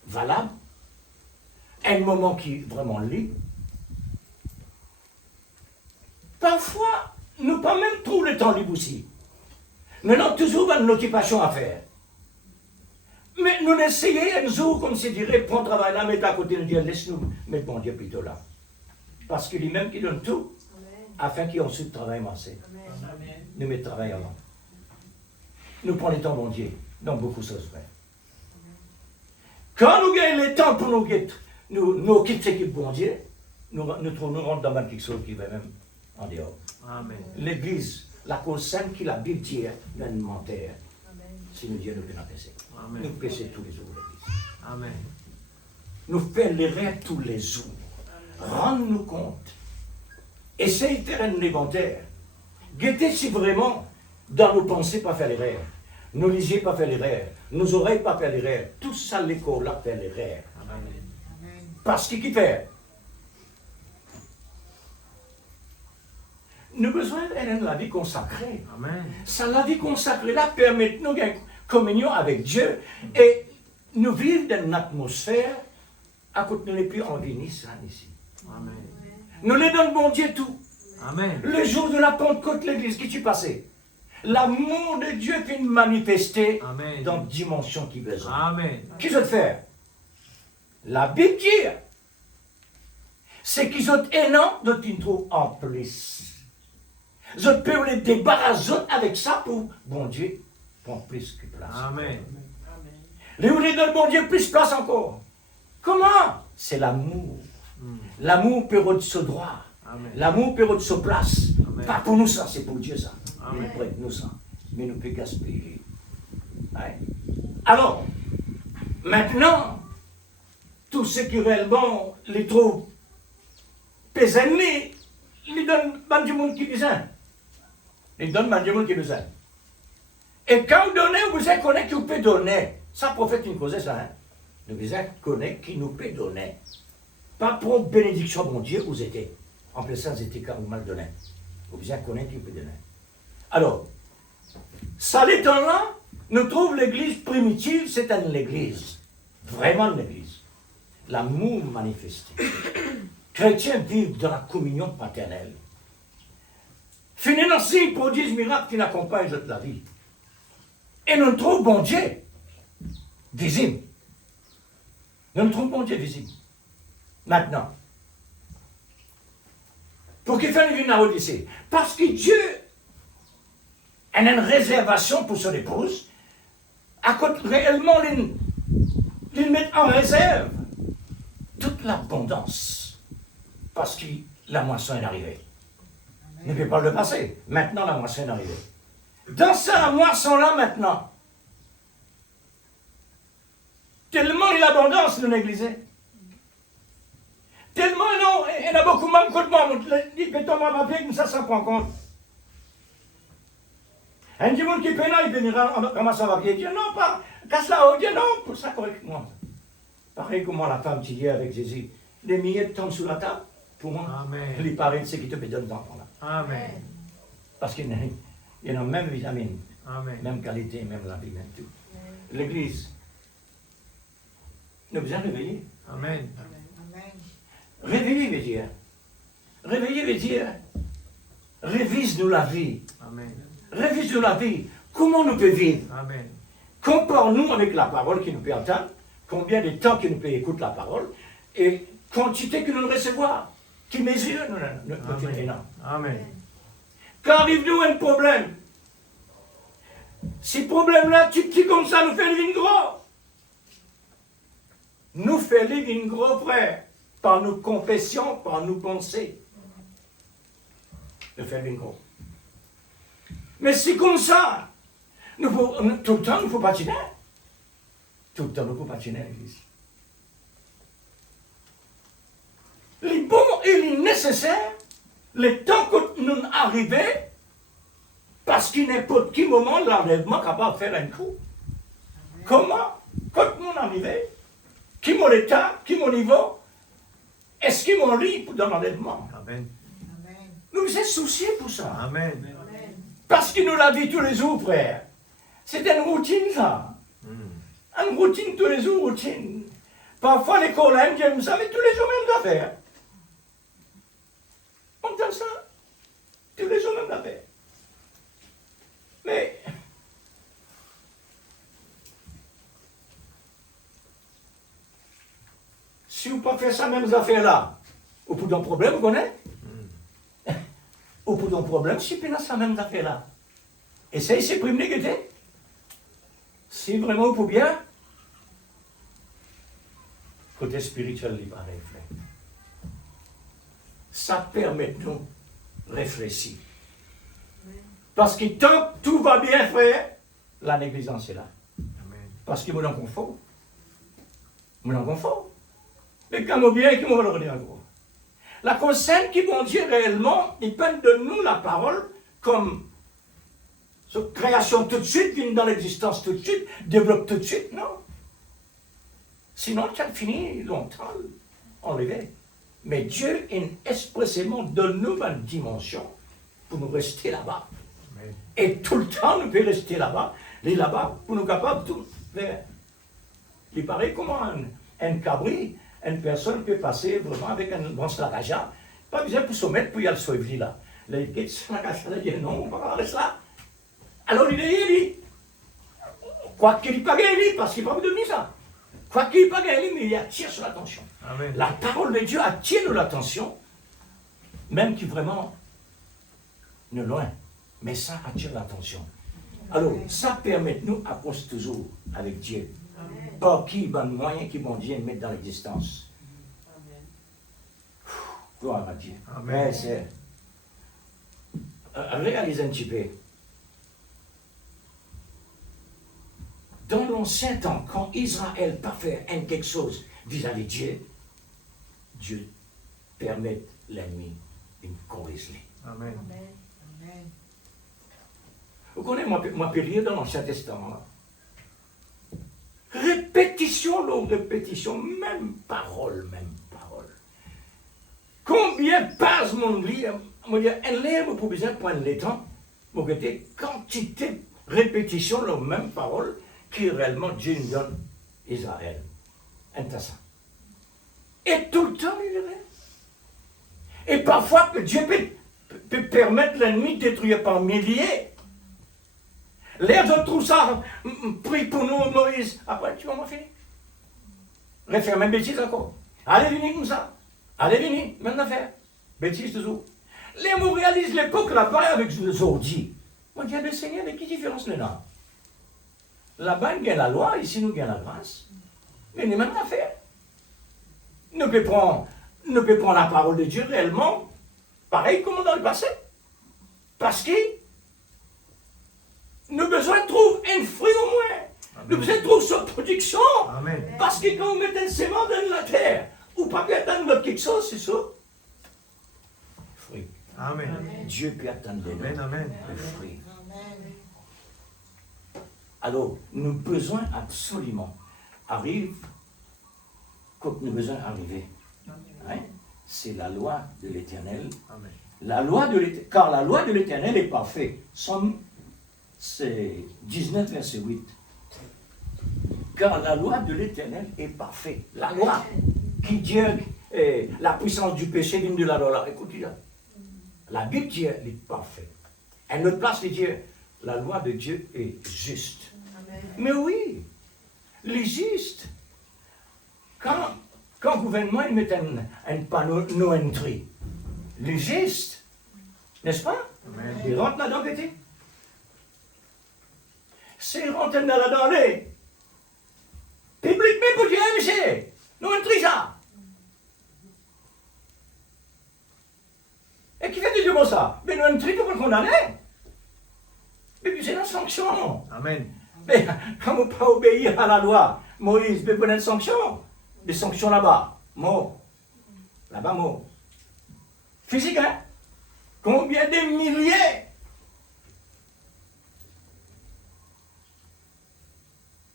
valable, un moment qui est vraiment libre, Parfois, nous pas même trop le temps libre aussi. Nous avons toujours une occupation à faire. Mais nous essayons un jour, comme c'est dirait, prendre travail là, mettre à côté, nous dire, laisse-nous mettre mon Dieu plutôt là. Parce que lui-même qui donne tout, afin qu'il ensuite travaille assez. Nous mettons le travail avant. Nous prenons le temps, mon Dieu, dans beaucoup de choses vraies. Quand nous gagnons le temps pour nous quitter ce bon Dieu, nous rentrons dans quelque chose qui va même en dehors. L'Église, la cause sainte qui la Bible dit, l'alimentaire, si nous Dieu nous peut pécher. Nous péchons tous les jours l'Église. Amen. Nous faisons l'erreur tous les jours. Rendre-nous compte. Essayez de faire un inventaire. Guettez si vraiment, dans nos pensées, pas faire l'erreur. Nos lisiers, pas faire l'erreur. Nos oreilles, pas faire l'erreur. Tout ça, l'école, là, fait l'erreur. Parce qu'il fait. Nous avons besoin de la vie consacrée. Amen. Ça, la vie consacrée, là, permet de nous une communion avec Dieu et nous vivre dans une atmosphère à côté de nous, plus en vie ça ici. Amen. Nous les donne bon Dieu tout. Amen. Le jour de la Pentecôte, l'église, qui tu passé? L'amour de Dieu vient manifester Amen. dans dimension qui besoin. Amen. Qu'est-ce que faire? La Bible dit, c'est qu'ils ont énorme de t'intro en plus. Je peux les débarrasser avec ça pour bon Dieu prendre plus que place. Amen. Les voulez donner bon Dieu plus place encore. Comment? C'est l'amour. L'amour peut de ce droit. Amen. L'amour peut de ce place. Amen. Pas pour nous ça, c'est pour Dieu ça. Amen. Il prête nous ça. Mais nous peut gaspiller. Ouais. Alors, maintenant, tous ceux qui réellement les trouvent les ennemis, ils donnent ban du monde qui besoin. Ils donnent ban du monde qui besoin. Et quand vous donnez, vous savez connaître qui vous peut donner. Ça, prophète, il nous causait ça. Hein? Nous devons connaître qui nous peut donner. Pas pour bénédiction, mon Dieu, vous étiez. En plus, ça, c'était quand vous mal donné. Vous devez connaître qui vous peut donner. Alors, ça l'étant là, nous trouvons l'église primitive, c'est une église. Vraiment une église. L'amour manifesté. Chrétiens vivent dans la communion paternelle. Finissant ainsi, prodiges, miracles qui n'accompagnent toute la vie. Et nous trouvons bon Dieu visible. Nous trouvons bon Dieu visible. Maintenant, pour qu'il fasse une Odyssée, parce que Dieu a une réservation pour son épouse, à côté réellement, il met en réserve toute l'abondance, parce que la moisson est arrivée. Il ne peut pas le passer. Maintenant, la moisson est arrivée. Dans cette moisson-là, maintenant, tellement il y a l'abondance de l'église. Tellement, non, il y en a beaucoup, même contre moi, il peut tomber à papier, comme ça prend compte. Un petit monde qui peut, non, il viendra ramasser un papier, il dit non, pas, casse-la, il dit non, pour ça correctement. Pareil comme moi, la femme qui dit avec Jésus, les miettes tombent sous la table, pour moi, Amen. les parents, c'est qui te donne d'enfant là. Amen. Parce qu'il y a même vitamine, Amen. même qualité, même la vie, même tout. L'église, nous avons besoin de réveiller. Amen. Réveiller veut dire. Réveiller veut dire. Révise-nous la vie. Amen. Révise-nous la vie. Comment nous pouvons vivre? Amen. Compare-nous avec la parole qui nous peut entendre. Combien de temps qui nous peut écouter la parole. Et quantité que nous recevoir. Qui mesure notre énorme. Amen. Quand arrive-nous un problème, ces problèmes-là, petit comme ça, nous fait le gros. Nous fait le gros, frère, par nos confessions, par nos pensées. Nous fait le gros. Mais c'est comme ça. Tout le temps, il faut patiner. Tout le temps, il faut patiner à l'église. Les bons et les nécessaires, le temps que nous arrivons, parce qu'il n'est pas de qui moment l'enlèvement capable de faire un coup. Comment? Quand nous arrivons, qui mon état, qui mon niveau, est-ce qu'ils m'ont libre dans l'enlèvement? Amen. Nous nous sommes souciés pour ça. Amen. Parce que nous la vie tous les jours, frère. C'est une routine, ça. Une routine tous les jours, routine. Parfois, les collègues j'aime ça, mais tous les jours, même d'affaires. On donne ça. affaire. Mais si vous ne pas faire ça même affaire-là, au bout d'un problème, vous connaissez? Au bout d'un problème, si vous faites ça même affaire-là, essayez de supprimer négatif. Si vraiment pour bien, côté spirituel, il va réfléchir. Ça permet de nous réfléchir. Parce que tant que tout va bien faire, la négligence est là. Parce qu'il me donne confort. Me donne confort. Mais quand nous bien, qui me va le redire encore. La conscience qui vont dire réellement, ils prennent de nous la parole comme cette création tout de suite, vient dans l'existence tout de suite, développe tout de suite, non. Sinon, ça finit longtemps enlevé. Mais Dieu expressément donne-nous une dimension pour nous rester là-bas. Et tout le temps, nous pouvons rester là-bas, pour nous capables de tout faire. Il paraît comment un cabri, une personne peut passer vraiment avec un bon slagaja, pas besoin pour se mettre pour y aller suivre là. Les kids, il dit non, on va pas rester là. Alors il dit, quoi qu'il n'y ait pas gagné, parce qu'il n'y a pas de mise ça. Quoi qu'il n'y ait pas gagné, mais il attire sur l'attention. La parole de Dieu attire l'attention, même qui vraiment ne loin, mais ça attire l'attention. Alors, ça permet de nous approcher toujours avec Dieu. Par qui ben moyen qui vont Dieu mettre dans l'existence. Gloire à Dieu. Amen. C'est réalisez un petit peu. Dans l'ancien temps, quand Israël pas fait quelque chose vis-à-vis de Dieu, Dieu permet l'ennemi de corriger. Amen. Amen. Vous connaissez, moi, peux lire dans l'Ancien Testament. Répétition, lors de répétition, même parole. Combien passe mon livre? On va dire, un livre pour besoin de prendre le temps, pour que des quantités de répétition, la même parole, qui réellement Dieu nous donne Israël. Intéressant. Et tout le temps, il est. Et parfois, Dieu peut permettre l'ennemi de détruire par milliers. Les autres trouvent ça, prie pour nous, Moïse. Après, tu vas m'en finir. Refaire même bêtise encore. Allez, venez comme ça. Allez, venez, même affaire. Bêtise toujours. Les mots réalisent l'époque là-bas avec les ordi. On dit, le Seigneur, mais quelle différence là? Là-bas, il y a la loi, ici, nous, il y a la grâce. Mais il y a même affaire. Nous pouvons prendre la parole de Dieu réellement, pareil comme dans le passé. Parce que nous avons besoin de trouver un fruit au moins. Amen. Nous avons besoin de trouver sa production. Amen. Parce que quand on met un sément dans la terre, ou pas peut attendre quelque chose, c'est ça. Fruit. Amen. Dieu peut attendre le fruit. Amen. Alors, nous avons besoin absolument arrive quand nous avons besoin d'arriver. Hein? C'est la loi de l'Éternel. La loi de l'Éternel, car la loi de l'Éternel est parfaite. Somme, c'est 19, verset 8. Car la loi de l'Éternel est parfaite. La loi qui dit la puissance du péché vient de la loi. Écoutez là. La Bible dit elle est parfaite. À notre place, il dit la loi de Dieu est juste. Amen. Mais oui, il est juste. Quand le gouvernement il met un panneau no entry, il est juste. N'est-ce pas? Amen. Il rentre là-dedans, petit. S'il rentre là-dedans, publiquement pour dire, monsieur, no entry ça. Et qui fait des yeux comme ça? Mais no entry, tu peux le condamner. Mais puis c'est une sanction. Amen. Mais quand vous ne pas obéir à la loi, Moïse peut prendre une sanction. Des sanctions là-bas. Mort. Là-bas, mort. Physique, hein? Combien de milliers?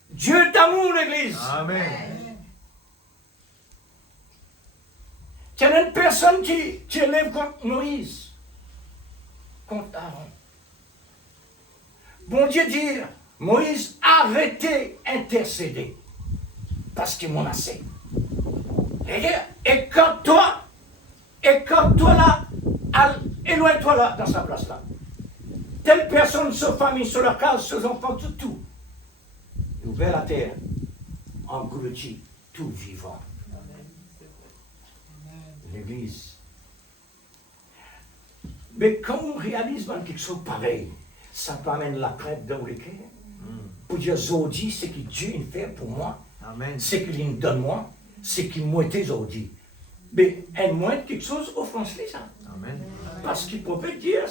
Dieu t'amour, l'Église. Amen. Il y a une personne qui élève contre Moïse, contre Aaron. Bon Dieu dit, Moïse, arrêtez d'intercéder, parce qu'il m'en a assez. Écarte-toi là, éloigne-toi là, dans sa place là. telle personne, sa famille, sur leur case, ses enfants, tout. Et ouvert la terre, englouti tout vivant. L'Église. Mais quand on réalise même quelque chose pareil, ça peut amener la crainte dans le cœur. Pour dire, aujourd'hui, ce que Dieu fait pour moi, Amen. ce qu'il me donne moi, ce qu'il m'a été aujourd'hui. Mais elle moins quelque chose offense les ça. Amen. Parce qu'il peut dire,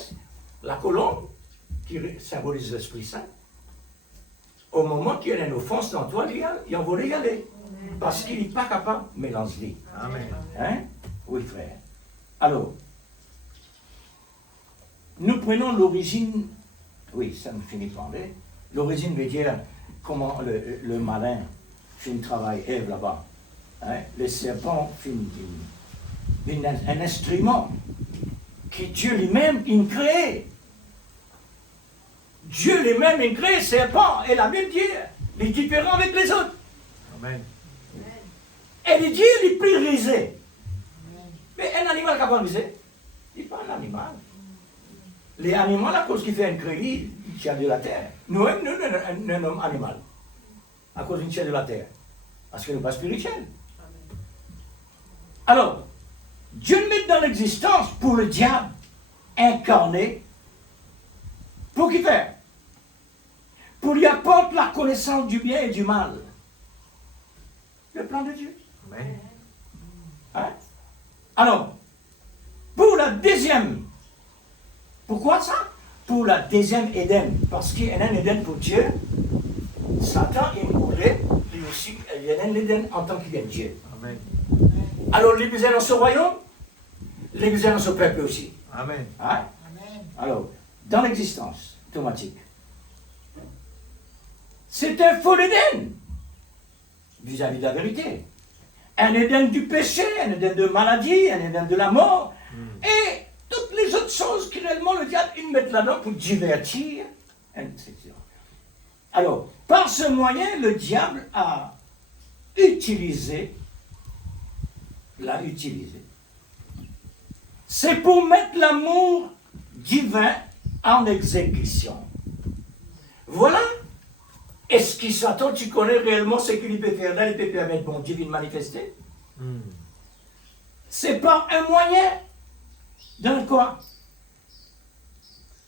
la colombe, qui symbolise l'Esprit Saint, au moment qu'il y a une offense dans toi, il en va y aller. Parce qu'il n'est pas capable de mélanger. Amen. Hein? Oui, frère. Alors, nous prenons l'origine, oui, ça me finit par là. L'origine veut dire comment le malin fait un travail, Ève là-bas. Hein? Le serpent fait un instrument que Dieu lui-même il crée. Dieu lui-même il crée le serpent, et la Bible dit, il est différent avec les autres. Amen. Et il dit, il est plus risé. Mais un animal qui n'a pas risé, il n'est pas un animal. Les animaux, à cause qu'il fait un crédit, il tient de la terre. Nous-mêmes, nous sommes un homme animal. À cause qu'il tient de la terre. Parce que nous ne sommes pas spirituels. Alors, Dieu le met dans l'existence pour le diable incarné. Pour qu'il fait? Pour lui apporter la connaissance du bien et du mal. Le plan de Dieu. Amen. Hein? Alors, pour la deuxième, pourquoi ça? Pour la deuxième Éden, parce qu'il y a un Éden pour Dieu, Satan, il voulait, lui aussi, il y a un Éden en tant qu'il est Dieu. Amen. Alors, les besoins dans ce royaume, les besoins dans ce peuple aussi. Amen. Hein? Alors, dans l'existence automatique, c'est un faux Éden vis-à-vis de la vérité. Un Éden du péché, un Éden de maladie, un Éden de la mort, et toutes les autres choses que réellement le diable il met là-dedans pour divertir, etc. Alors, par ce moyen, le diable l'a utilisé. C'est pour mettre l'amour divin en exécution. Voilà. Est-ce que Satan, tu connais réellement ce qu'il peut faire là, il peut permettre bon Dieu de manifester? C'est par un moyen d'un quoi?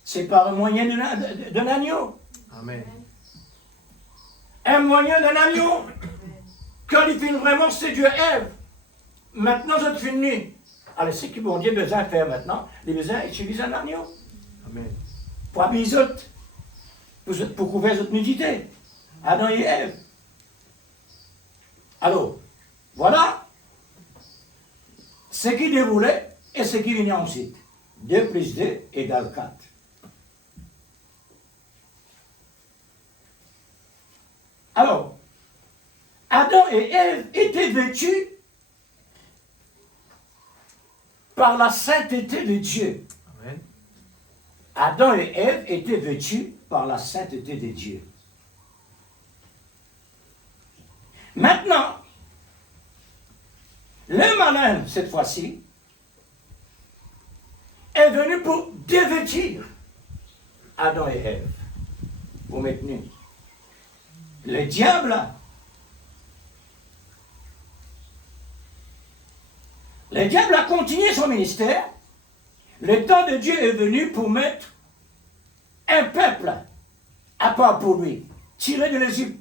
C'est par un moyen d'un agneau. Amen. Un moyen d'un agneau. Quand il finit vraiment, c'est Dieu Ève. Maintenant, je te finis. Alors, c'est que bon Dieu a besoin de faire maintenant. Il a besoin d'utiliser un agneau. Amen. Pour habiller les autres. Pour couvrir les autres nudités. Adam et Ève. Alors, voilà ce qui déroulait et ce qui venait ensuite. 2 plus 2 égale 4. Alors, Adam et Ève étaient vêtus par la sainteté de Dieu. Amen. Adam et Ève étaient vêtus par la sainteté de Dieu. Maintenant, le malin, cette fois-ci, est venu pour dévêtir Adam et Ève, pour mettre nu. Le diable, a continué son ministère. Le temps de Dieu est venu pour mettre un peuple à part pour lui, tiré de l'Égypte,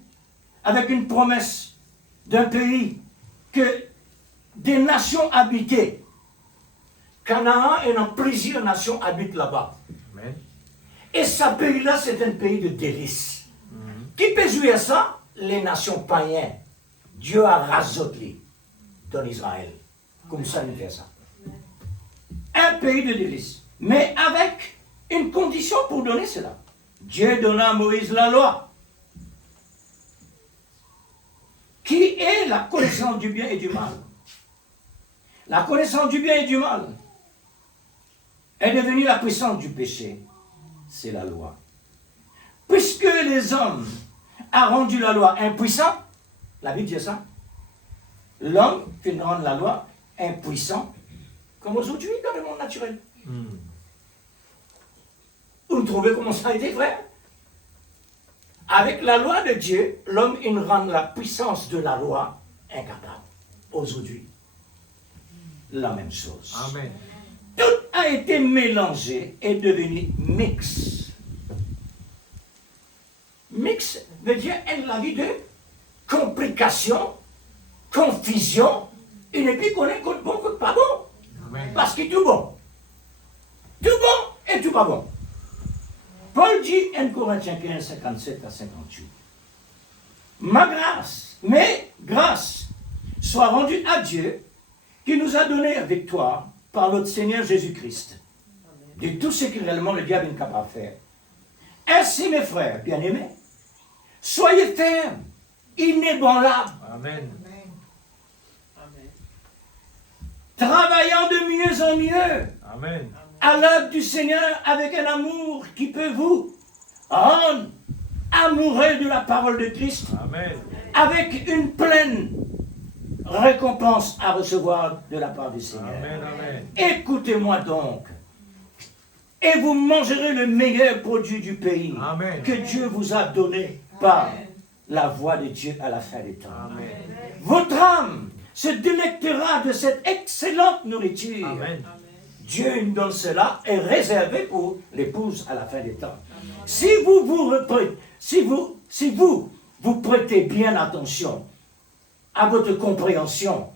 avec une promesse d'un pays que des nations habitaient. Canaan et dans plusieurs nations habitent là-bas. Amen. Et ce pays-là, c'est un pays de délices. Qui peut jouer à ça? Les nations païennes. Dieu a rasoté dans Israël. Comme ça, il fait ça. Un pays de délices. Mais avec une condition pour donner cela. Dieu donna à Moïse la loi. Qui est la connaissance du bien et du mal. La connaissance du bien et du mal est devenue la puissance du péché. C'est la loi. Puisque les hommes ont rendu la loi impuissante, la Bible dit ça, l'homme fait rendre la loi impuissant, comme aujourd'hui dans le monde naturel. On trouvez comment ça a été, frère? Avec la loi de Dieu, l'homme, il rend la puissance de la loi incapable. Aujourd'hui, la même chose. Amen. Tout a été mélangé et devenu mix. Mix veut dire la vie de complication, confusion, et puis qu'on est contre bon, contre pas bon. Amen. Parce que tout bon. Tout bon et tout pas bon. Paul dit 1 Corinthiens 15, 57 à 58. Ma grâce, mes grâces, soit rendue à Dieu qui nous a donné la victoire par notre Seigneur Jésus-Christ. De tout ce que réellement le diable est capable de faire. Ainsi, mes frères bien-aimés, soyez fermes, inébranlables, Amen. travaillant de mieux en mieux, Amen. à l'œuvre du Seigneur avec un amour qui peut vous rendre amoureux de la parole de Christ, Amen. avec une pleine récompense à recevoir de la part du Seigneur. Amen. Amen. Écoutez-moi donc, et vous mangerez le meilleur produit du pays Amen. que Dieu vous a donné par la voix de Dieu à la fin des temps. Amen. Votre âme se délectera de cette excellente nourriture. Amen. Dieu nous donne cela est réservé pour l'épouse à la fin des temps. Si vous prêtez bien attention à votre compréhension,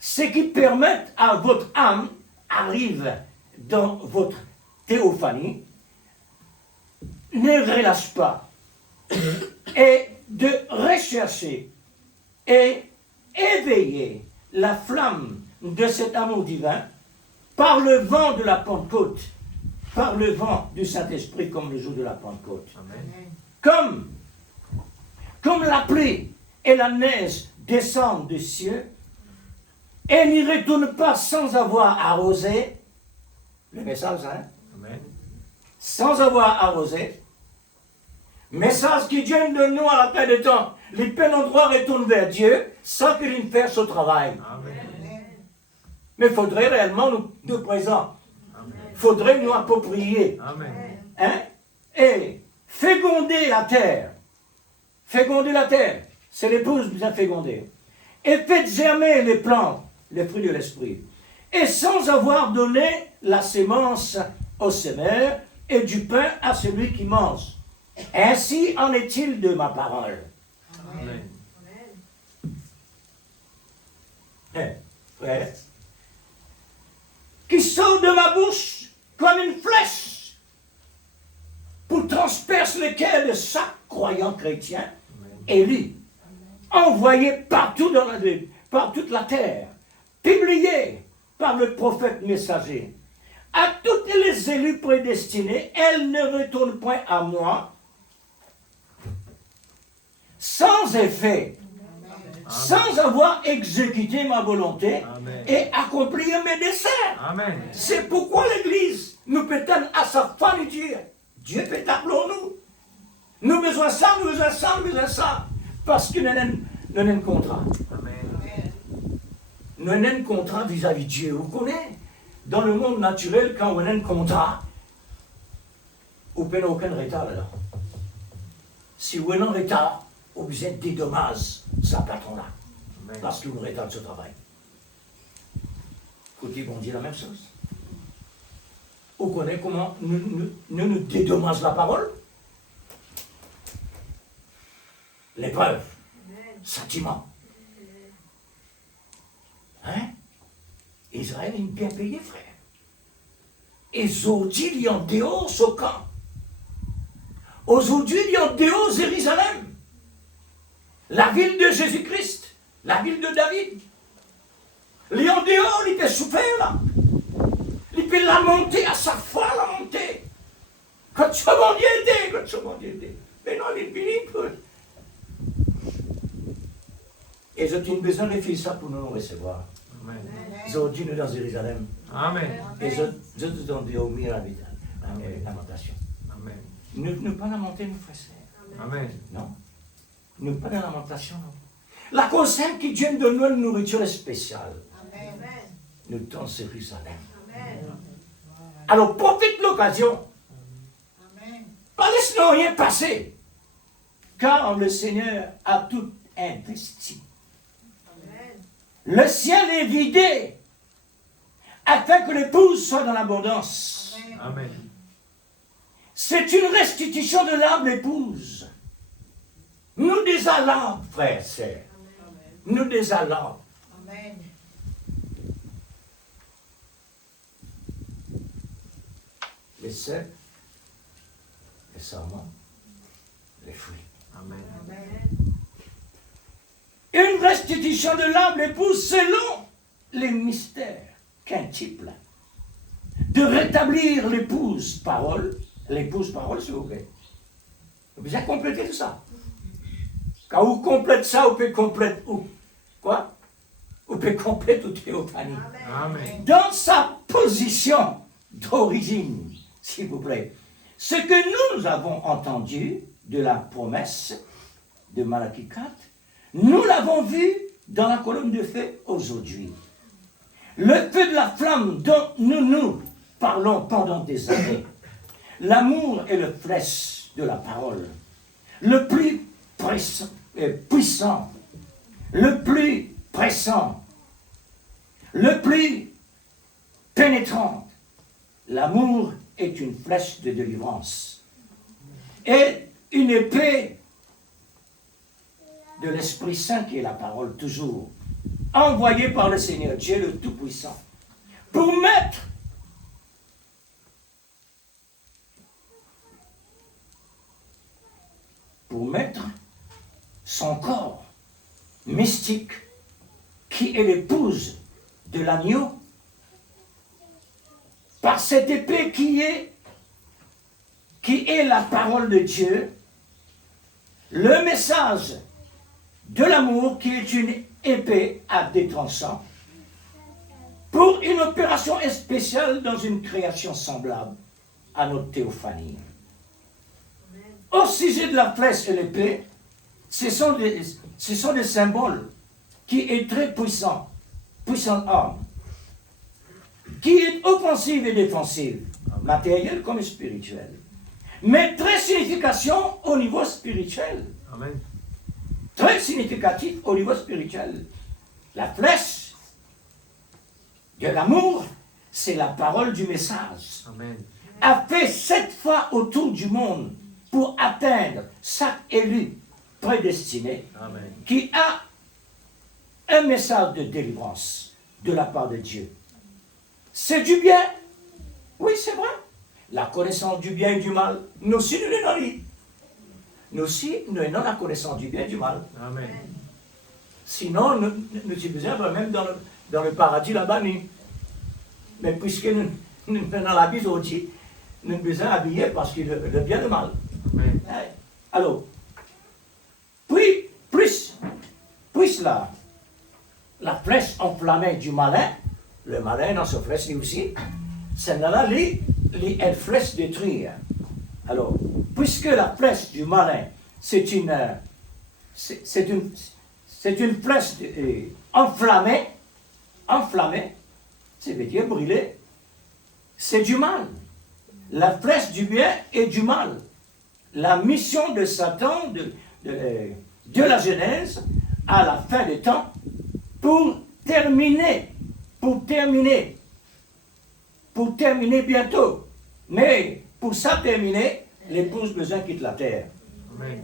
ce qui permet à votre âme arrive dans votre théophanie, ne relâche pas et de rechercher et éveiller la flamme de cet amour divin par le vent de la Pentecôte, par le vent du Saint-Esprit comme le jour de la Pentecôte. Amen. Comme la pluie et la neige descendent du ciel et n'y retournent pas sans avoir arrosé, le message, hein? Amen. Sans avoir arrosé, message qui vient de nous à la fin des temps. Les peines endroits retournent vers Dieu sans qu'il ne fasse son travail. Amen. Mais il faudrait réellement nous présenter. Amen. Il faudrait nous approprier. Amen. Hein? Et féconder la terre. Féconder la terre. C'est l'épouse bien fécondée. Et faites germer les plantes, les fruits de l'esprit. Et sans avoir donné la sémence au semeur et du pain à celui qui mange. Ainsi en est-il de ma parole. Amen. Hein, frère, qui sort de ma bouche comme une flèche pour transpercer le cœur de chaque croyant chrétien élu, envoyé partout par toute la terre, publié par le prophète messager. À toutes les élus prédestinés, elles ne retournent point à moi sans effet, sans avoir exécuté ma volonté Amen. et accompli mes desseins. Amen. C'est pourquoi l'Église nous peut à sa fin de dire, Dieu peut appeler nous. Nous besoin ça, nous besoin ça, nous besoin ça. Parce que nous avons un contrat. Amen. Nous avons un contrat vis-à-vis de Dieu. Vous connaissez, dans le monde naturel, quand on a un contrat, vous n'avez aucun retard là. Si vous avez un retard, vous êtes dédommage sa patron-là. Amen. Parce que vous retardez ce travail. Écoutez, on dit la même chose. Vous connaissez comment nous dédommageons la parole? L'épreuve, sentiment. Hein? Israël est bien payé, frère. Et aujourd'hui, il y a en dehors au camp. Aujourd'hui, il y a en dehors Jérusalem. La ville de Jésus-Christ, la ville de David. Il y a en dehors, il peut souffrir là. Il peut lamenter à sa foi, lamenter. Quand tu vas m'en aider, quand tu vas m'en aider. Mais non, il est fini. Et j'ai une besoin de faire ça pour nous recevoir. Amen. Aujourd'hui, nous dans Jérusalem. Amen. Et je te donne des hommes la lamentation. Amen. Ne pas lamenter, nous frères. Amen. Non. Ne pas de lamentation. Non. La concerne qui Dieu nous donne une nourriture spéciale. Nous dans Jérusalem. Alors profite l'occasion Pas laissons rien passer. Car le Seigneur a tout investi. Le ciel est vidé afin que l'épouse soit dans l'abondance. Amen. C'est une restitution de l'âme l'épouse. Nous désallons, frères et sœurs. Nous désallons. Amen. Les secs, les serments, les fruits. Amen. Une restitution de l'âme l'épouse selon les mystères quintuples. De rétablir l'épouse parole, s'il vous plaît. Vous avez complété tout ça. Quand vous complétez ça, vous pouvez compléter où? Quoi? Vous pouvez compléter toute théophanie. Amen. Dans sa position d'origine, s'il vous plaît. Ce que nous avons entendu de la promesse de Malachie 4, nous l'avons vu dans la colonne de feu aujourd'hui. Le feu de la flamme dont nous parlons pendant des années. L'amour est le flèche de la parole. Le plus puissant, le plus pressant, le plus pénétrant. L'amour est une flèche de délivrance. Et une épée de l'Esprit Saint qui est la parole toujours, envoyée par le Seigneur Dieu le Tout-Puissant, pour mettre son corps mystique, qui est l'épouse de l'agneau, par cette épée qui est la parole de Dieu, le message de l'amour qui est une épée à deux tranchants, pour une opération spéciale dans une création semblable à notre théophanie. Au sujet de la flèche et l'épée, ce sont des symboles qui est très puissant arme, qui est offensive et défensive, matérielle comme spirituelle, mais très signification au niveau spirituel. Amen. Très significatif au niveau spirituel. La flèche de l'amour, c'est la parole du message. Amen. A fait 7 fois autour du monde pour atteindre chaque élu prédestiné Amen. qui a un message de délivrance de la part de Dieu. C'est du bien. Oui, c'est vrai. La connaissance du bien et du mal, nous aussi nous l'avons. Nous aussi, nous avons la connaissance du bien et du mal. Amen. Sinon, nous sommes besoin même dans le paradis là-bas. Mais puisque nous sommes dans la vie aussi, nous sommes besoin habillés parce que le bien et le mal. Amen. Alors, puis, plus la flèche enflammée du malin, le malin dans sa flèche lui aussi, celle-là, elle flèche détruire. Alors, puisque la flèche du malin, c'est une flèche enflammée, ça veut dire brûlée, c'est du mal. La flèche du bien est du mal. La mission de Satan, de la Genèse, à la fin des temps, pour terminer bientôt. Mais pour ça terminer, l'épouse besoin quitte la terre. Amen.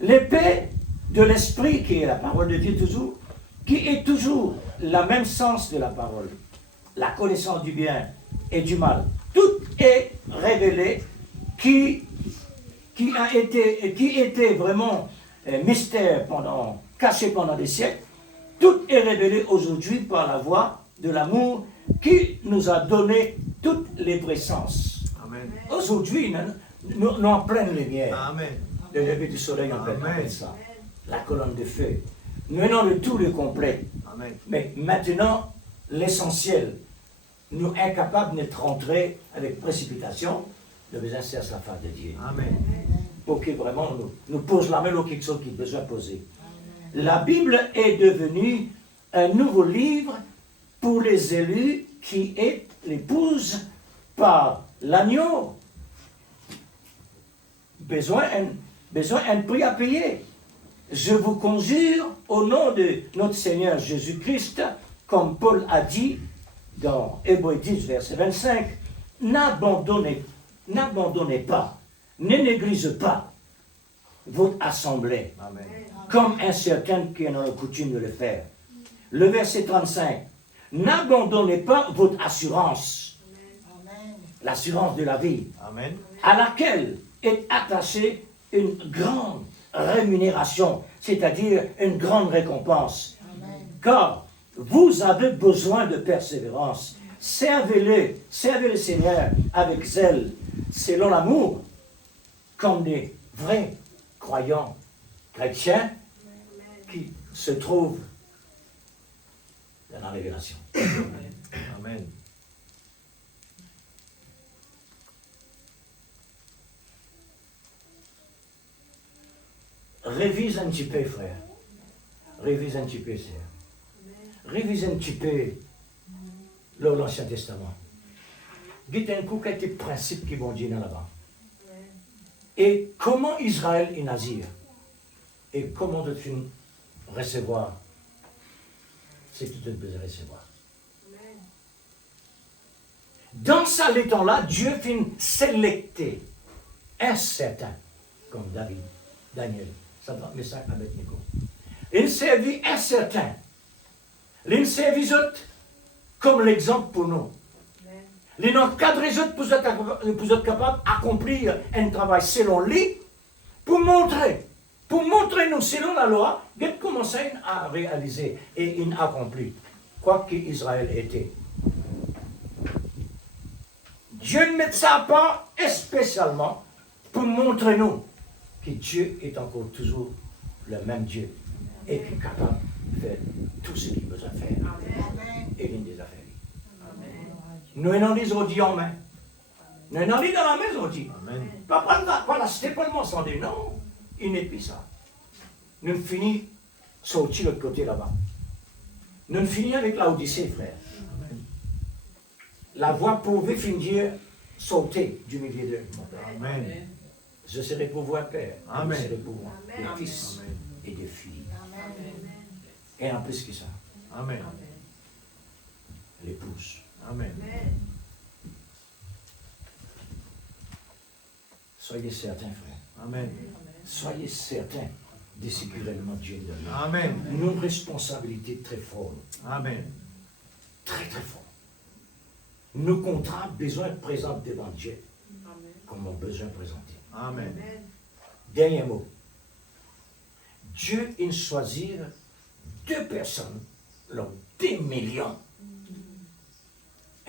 L'épée de l'esprit, qui est la parole de Dieu toujours, qui est toujours le même sens de la parole, la connaissance du bien et du mal, tout est révélé, qui était vraiment mystère caché pendant des siècles, tout est révélé aujourd'hui par la voix de l'amour qui nous a donné toutes les vrais sens. Amen. Aujourd'hui, nous en pleine lumière. Amen. Le lever du soleil en pleine Amen. ça. La colonne de feu. Nous menons le tout le complet. Amen. Mais maintenant, l'essentiel, nous incapables d'être rentrés avec précipitation, nous besoin de la face de Dieu. Amen. Pour qu'il vraiment nous pose la main ou quelque chose qu'il a besoin de poser. La Bible est devenue un nouveau livre pour les élus qui est l'épouse par l'agneau. Besoin un prix à payer. Je vous conjure au nom de notre Seigneur Jésus-Christ, comme Paul a dit dans Hébreux 10, verset 25, n'abandonnez pas, ne négligez pas votre assemblée, Amen. comme un certain qui en a la coutume de le faire. Le verset 35, n'abandonnez pas votre assurance, l'assurance de la vie, Amen. à laquelle est attachée une grande rémunération, c'est-à-dire une grande récompense. Amen. Car vous avez besoin de persévérance. Servez le Seigneur avec zèle, selon l'amour, comme des vrais croyants chrétiens qui se trouvent dans la révélation. Amen. Révise un petit peu, frère. Révise un petit peu, sœur. Révise un petit peu l'Ancien Testament. Dites un coup quelques principes qui vont dire là-bas. Et comment Israël est nazir. Et comment doit-tu recevoir ce que tu dois recevoir. Dans ce temps-là, Dieu fit sélecter un certain, comme David, Daniel, Sadrach, Meshach, Abednego. Il servit un certain. Il servit autres comme l'exemple pour nous. Il encadre les autres pour être capable d'accomplir un travail selon lui, pour montrer nous, selon la loi, qu'il commençait à réaliser et il accomplit quoi qu'Israël était. Dieu ne met ça pas spécialement pour montrer nous que Dieu est encore toujours le même Dieu et qu'il est capable de faire tout ce qu'il besoin de faire. Amen. Et il des affaires. Nous en lisons aujourd'hui en main. Nous en lisons dans la maison aujourd'hui. Pas prendre la cité, pas le mensonge. Non, il n'est plus ça. Nous finissons sortir de l'autre côté là-bas. Nous finissons avec la Odyssée, frère. Amen. La voix pouvait finir sauter du milieu d'eux. Amen. Je serai pour vous un père. Amen. Je serai pour vous des fils et des filles. Amen. Et en plus que ça. Amen. L'épouse. Amen. Soyez certains, frère. Amen. Soyez certains de ce que réellement Dieu donne. Amen. Une responsabilité très forte. Amen. Très très forte. Nos contrats, besoin de présenter devant Dieu. Amen. Comme on besoin de présenter. Amen. Dernier mot. Dieu, il choisit 2 personnes, donc 2 millions.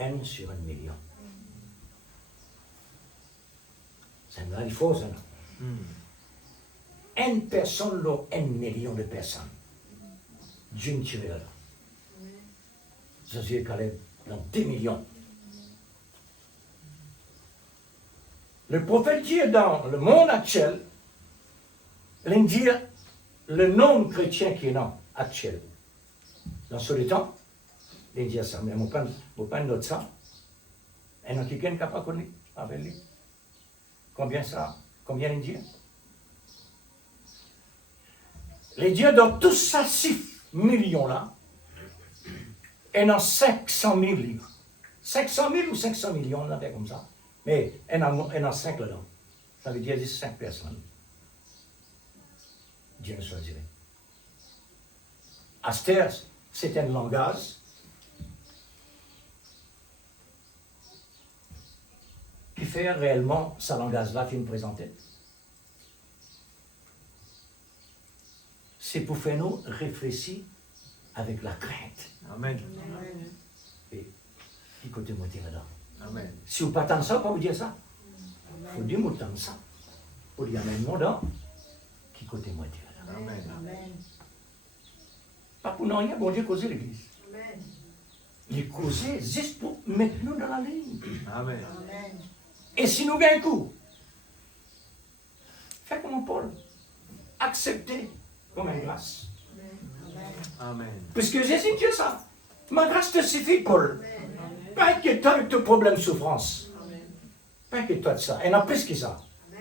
1 sur 1 million. Ça me il faut ça. Une personne, là, 1 million de personnes. Dieu ne tire là. Jésus et Caleb, donc 2 millions. Le prophète dit dans le monde actuel, il dit le nom chrétien qui est non, actuel. Dans ce temps, il dit ça, mais je ne pas noter ça. Et nous, quelqu'un qui n'a pas connu avec lui. Combien ça? Combien il dit? Les dieux dans tous ces 6 millions-là, et dans 500 000 livres. 500 000 ou 500 millions, on avait comme ça. Mais il y en a 5 là-dedans. Ça veut dire 5 personnes. Dieu nous choisirait. Astère, c'est un langage qui fait réellement ce langage-là qui nous présentait. C'est pour faire nous réfléchir avec la crainte. Amen. Et qui côté moitié là-dedans. Amen. Si vous ne pas ça, pas vous dire ça. Il faut dire que vous ça. Pour dire même monde qui côté moitié là-dedans. Amen. Pas pour nous rien, bon Dieu causer l'église. Il causer juste pour mettre nous dans la ligne. Amen. Et si nous gagnons un coup, faites comme Paul. Acceptez comme une grâce. Amen. Puisque Jésus dit ça. Ma grâce te suffit, Paul. Pas inquiétant avec tes problèmes de souffrance. Pas inquiète-toi de ça. Elle n'a plus que ça.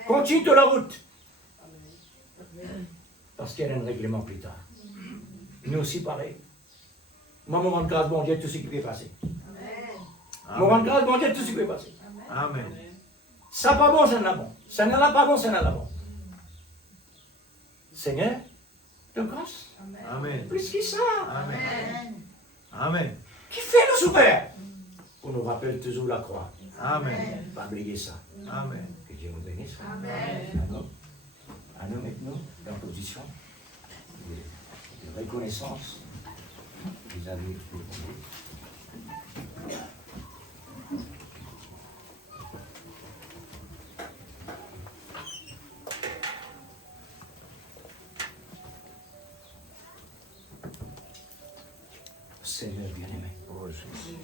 Continue de la route. Parce qu'il y a un règlement plus tard. Nous aussi, pareil. Moi, mon de grâce, bon Dieu, tout ce qui peut passer. Mon de grâce, bon Dieu, tout ce qui peut passer. Amen. Ça pas bon, ça n'a bon. Ça n'a pas bon, ça n'a pas bon. Seigneur, de grâce. Amen. Plus que ça. Amen. Amen. Qui fait le souper? On nous rappelle toujours la croix. Amen. Pas oublier ça. Amen. Que Dieu nous bénisse. Amen. À nous maintenant, en position de reconnaissance vis-à-vis de Dieu. Seigneur bien-aimé, Oh Jésus.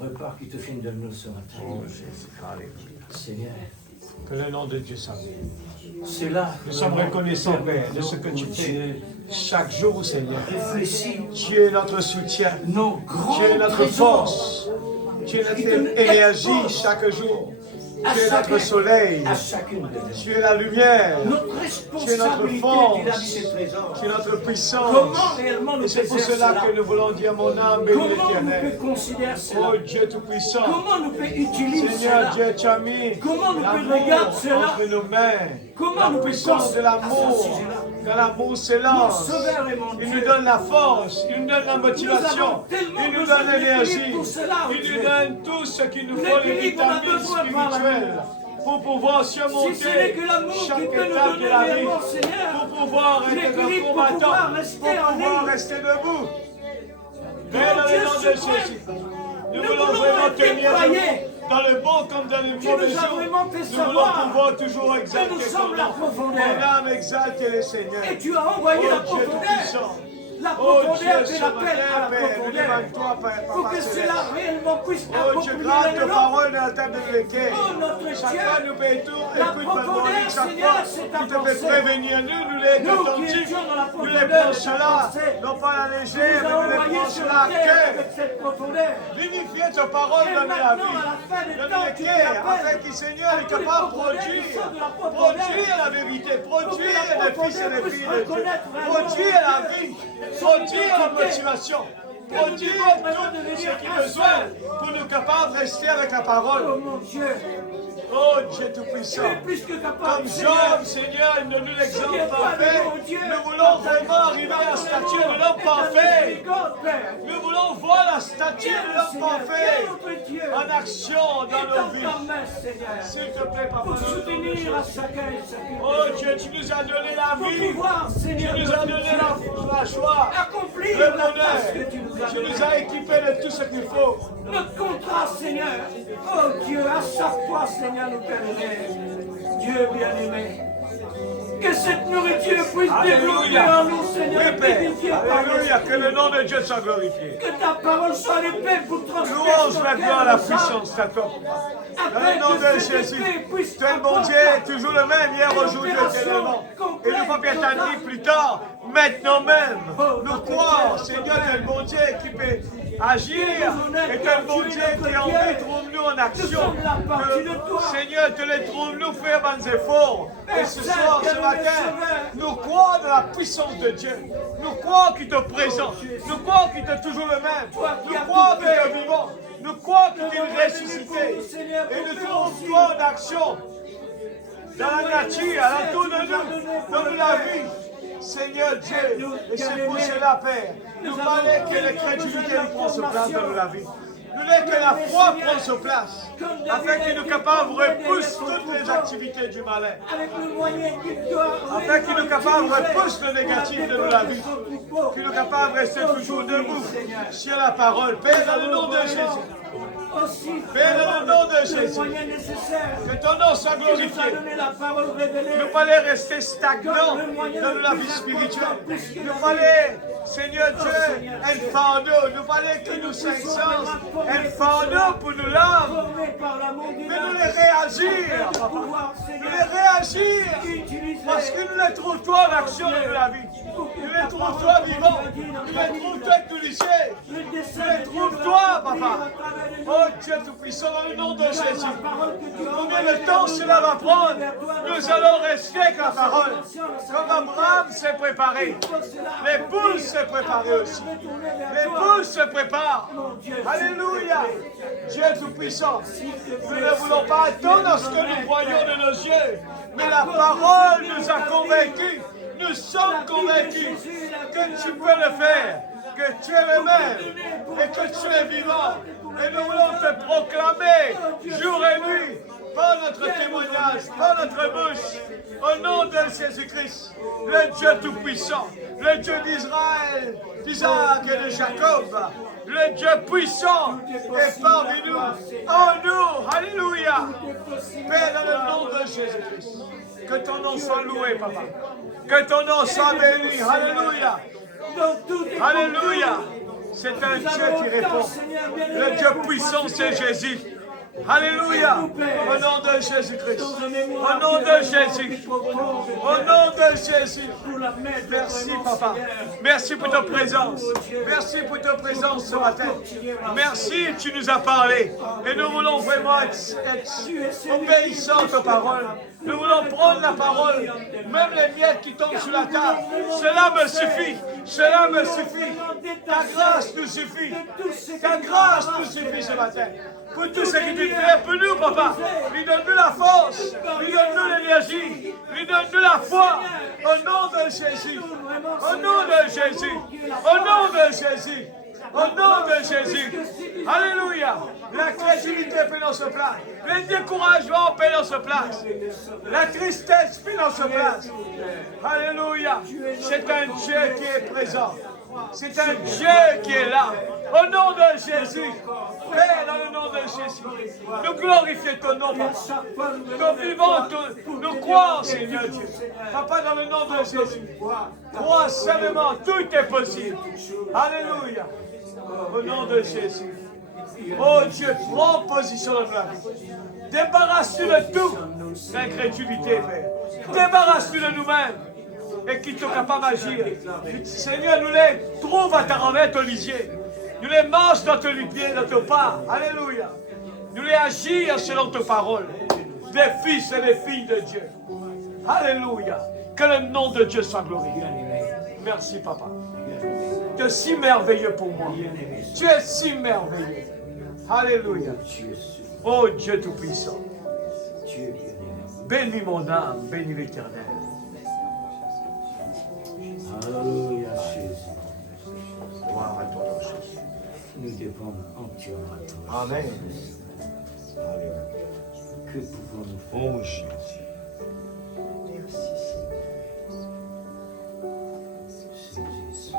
repas qui te fait de nous ce matin. Oh Jésus. Alléluia. Seigneur, Que le nom de Dieu soit béni. c'est là. Nous sommes reconnaissants, Père, de ce que tu fais chaque jour, Seigneur. Réfléchis Tu es notre soutien. nos grands Tu es notre trésors. force. Tu es notre énergie chaque jour. Tu es notre soleil. À chacune de nous. Tu es la lumière. Notre Tu es notre responsabilité force. vis-à-vis de ces trésors. Tu es notre puissance. Comment réellement nous Et c'est pour faisons cela cela? que nous voulons dire mon âme bénie Comment nous l'Éternel. peut considérer cela? Oh Dieu Tout-Puissant. Comment nous peut utiliser Seigneur cela? Dieu, tu as mis Comment nous l'amour peut regarder cela? entre nos mains. Comment La nous peut puissance penser de l'amour. à ce sujet-là? Quand l'amour Mon s'élance, Sauveur et mon il Dieu. nous donne la force, il nous donne la motivation, avons tellement il nous besoin donne l'énergie, d'équilibre pour cela, oh il Dieu. nous donne tout ce qu'il nous faut, les L'équilibre, on a vitamines besoin par spirituelles, l'amour. pour pouvoir Si ce n'est surmonter que l'amour qui chaque peut nous étape de donner la vie, réellement, Seigneur, pour pouvoir être un l'équilibre pour combattant, pouvoir rester en pour pouvoir ligne. rester debout. Mon Père, dans Dieu le nom de suprême, Jésus, nous nous voulons voulons vraiment être tenir païens. dans le bon comme dans le Tu mauvais nous as jours. vraiment fait Nous voulons savoir pouvoir toujours que exalter nous ton sommes la nom. profondeur. Mon âme exalte le Seigneur. Et tu as envoyé Oh la Dieu profondeur. Tout-Puissant. La Oh profondeur Dieu, fait ce l'appel à matin, la Père, profondeur. lève-toi, Père, Pour Papa que Céleste. cela réellement puisse Oh Dieu, accomplir grâce dans de le nom. parole dans la table de l'équerre. Oh, notre Chaque Dieu, fois, nous payons tout, la écoute, Père, profondeur, chaque Seigneur, fois, c'est tu ta te fais pensée. prévenir, nous les Nous qui attentifs, étions dans la nous les profondeur prenons de ta cela, pensée. non pas la Tu légère, nous as mais nous les envoyé prenons sur cela à la terre cœur. avec cette profondeur. Vivifier ta parole Et dans la maintenant, vie. à la fin des Dans temps, tu l'équerre, t'appelles afin que Seigneur à est tous les capable de profondeurs qui sont de la profondeur. produire la vérité, produire la les fils et profondeur les puisse filles de Dieu, reconnaître vraiment produire la vie, produire la identité. motivation, Que nous produire devons vraiment tout devenir ce qui est un besoin seul. pour nous capables de rester avec la Oh parole. mon Dieu, Oh Dieu tu Tout-Puissant. es plus que capable, Comme Seigneur. Job, Seigneur, ne nous l'exemple Souviens-toi pas de fait. mon Dieu. Nous voulons vraiment arriver à la stature de l'homme parfait. Nous voulons voir la stature de l'homme parfait en action dans nos vies. S'il te plaît, Papa, Pour nous soutenir à chacun et chacune. oh Dieu, tu nous as donné la Pour vie. pouvoir, Tu Seigneur, nous as donné la joie, accomplir le la tâche bonheur. que tu nous as Tu donnée. nous as équipés de tout ce qu'il faut. Notre contrat, Seigneur. Oh Dieu, à chaque fois, Seigneur, nous permet. Dieu bien-aimé. Que cette nourriture puisse développer en nous, Seigneur, Oui, Père. vivifiée par Alléluia. Que l'Esprit. le nom de Dieu soit glorifié. Que ta parole soit l'épée pour transmettre Louange nos maintenant cœurs, à la nos puissance âmes, de toi. Dans afin le nom que de cette Jésus. épée puisse Tu es le bon apporter Dieu, toujours le même, hier, aujourd'hui, éternellement. Et ne pas bien t'en plus tard, maintenant même. Nous croyons, Seigneur, tu es le bon Dieu qui peut agir. Et tu es le bon Dieu qui envie, trouve-nous en action. Que, Seigneur, tu les trouves-nous faire des efforts. Et ce soir, ce matin, nous croyons dans la puissance de Dieu. Nous croyons qu'il te présente. Nous croyons qu'il est toujours le même. Nous croyons qu'il est vivant. Nous croyons qu'il est ressuscité. Et nous trouvons toi en action. Dans la nature, à l'entour de nous, dans la vie. Seigneur Dieu, et c'est pour cela, Père, nous parlons que l'incrédulité prend sa place dans la vie. Nous voulons que la foi prenne sa place, afin qu'il nous capable de repousser toutes les activités du malin, afin qu'il nous capable de repousser le négatif de la vie, qu'il nous capable de rester toujours debout sur la parole. Père, dans le nom de Jésus. Père, dans le nom de Jésus, que ton nom soit glorifié. Nous fallait rester stagnants dans la vie spirituelle. Nous fallait, Seigneur Dieu, un fardeau. Nous fallait que nous sens un fardeau pour nous laver. Mais nous les réagir, papa. Nous les réagir. Parce que nous les trouvons toi en action dans la vie. Nous les trouvons toi vivant. Nous les trouvons toi tous lycées. Nous les trouvons toi, papa. Oh Dieu Tout-Puissant, dans le nom de Jésus. Combien de temps cela va prendre? Nous allons rester avec la parole. Comme Abraham s'est préparé. L'épouse s'est préparée aussi. L'épouse se prépare. Alléluia. Dieu Tout-Puissant. Nous ne voulons pas attendre ce que nous voyons de nos yeux. Mais la parole nous a convaincus. Nous sommes convaincus que tu peux le faire. Que tu es le même. Et que tu es vivant. Et nous voulons te proclamer jour et nuit par notre témoignage, par notre bouche, au nom de Jésus-Christ, le Dieu Tout-Puissant, le Dieu d'Israël, d'Isaac et de Jacob, le Dieu puissant est parmi nous, en nous, alléluia. Père, dans le nom de Jésus-Christ, que ton nom soit loué, Papa, que ton nom soit béni, alléluia, alléluia. C'est un Dieu qui répond. Le Dieu puissant, c'est Jésus. Alléluia. Au nom de Jésus-Christ. Au nom de Jésus. Au nom de Jésus. Merci, Papa. Merci pour ta présence. Merci pour ta présence ce matin. Merci, tu nous as parlé. Et nous voulons vraiment être obéissants à ta parole. Nous voulons prendre la parole, même les miettes qui tombent sur la table. Cela me suffit. Cela me suffit. Ta grâce nous suffit. Ta grâce nous suffit ce matin. Pour tout ce que tu fais pour nous, Papa. Lui donne-nous la force. Lui donne-nous l'énergie. Lui donne-nous la foi. Au nom de Jésus. Au nom de Jésus. Au nom de Jésus. Au nom de Jésus. Alléluia. La créativité peut dans ce place. Le découragement peut dans ce place. La tristesse peut dans ce place. Alléluia. C'est un Dieu qui est présent. C'est un Dieu qui est là. Au nom de Jésus. Père, dans le nom de Jésus. Nous glorifions ton nom, Papa. Nous vivons, nous croyons, Seigneur Dieu. Papa, dans le nom de Jésus. Crois seulement, tout est possible. Alléluia. Au nom de Jésus. Oh Dieu, prends position dans la vie. Débarrasse-nous de tout l'incrédulité, Père. Débarrasse-nous de nous-mêmes. Et qui sont capables d'agir. Seigneur, nous les trouve à ta revête, Olivier. Nous les mangent dans tes pieds, dans tes pas. Alléluia. Nous les agir selon tes paroles. Des fils et des filles de Dieu. Alléluia. Que le nom de Dieu soit glorifié. Merci, Papa. Tu es si merveilleux pour moi. Tu es si merveilleux. Alléluia. Oh Dieu Tout-Puissant. Bénis mon âme, bénis l'Éternel. Alléluia, Jésus. Gloire à toi, Jésus. Nous dépendons entièrement de toi. Amen. Alléluia. Que pouvons-nous faire? Oh Jésus. Merci, C'est Jésus.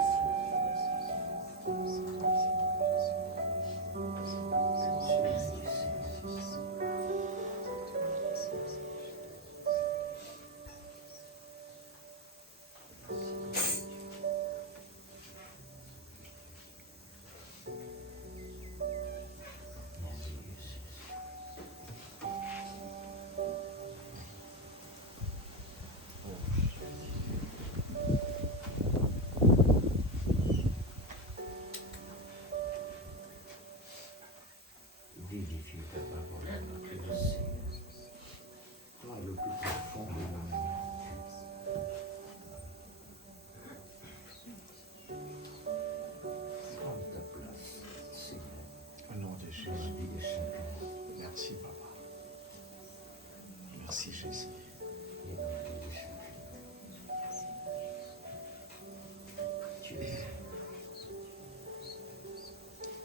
Vivifie ta parole dans notre cœur, Seigneur. Toi, le plus profond de nos prends ta place, Seigneur, Au nom de dans la Jésus. vie de chacun Merci, Papa. Merci, Jésus. et dans la vie de chacun. Tu es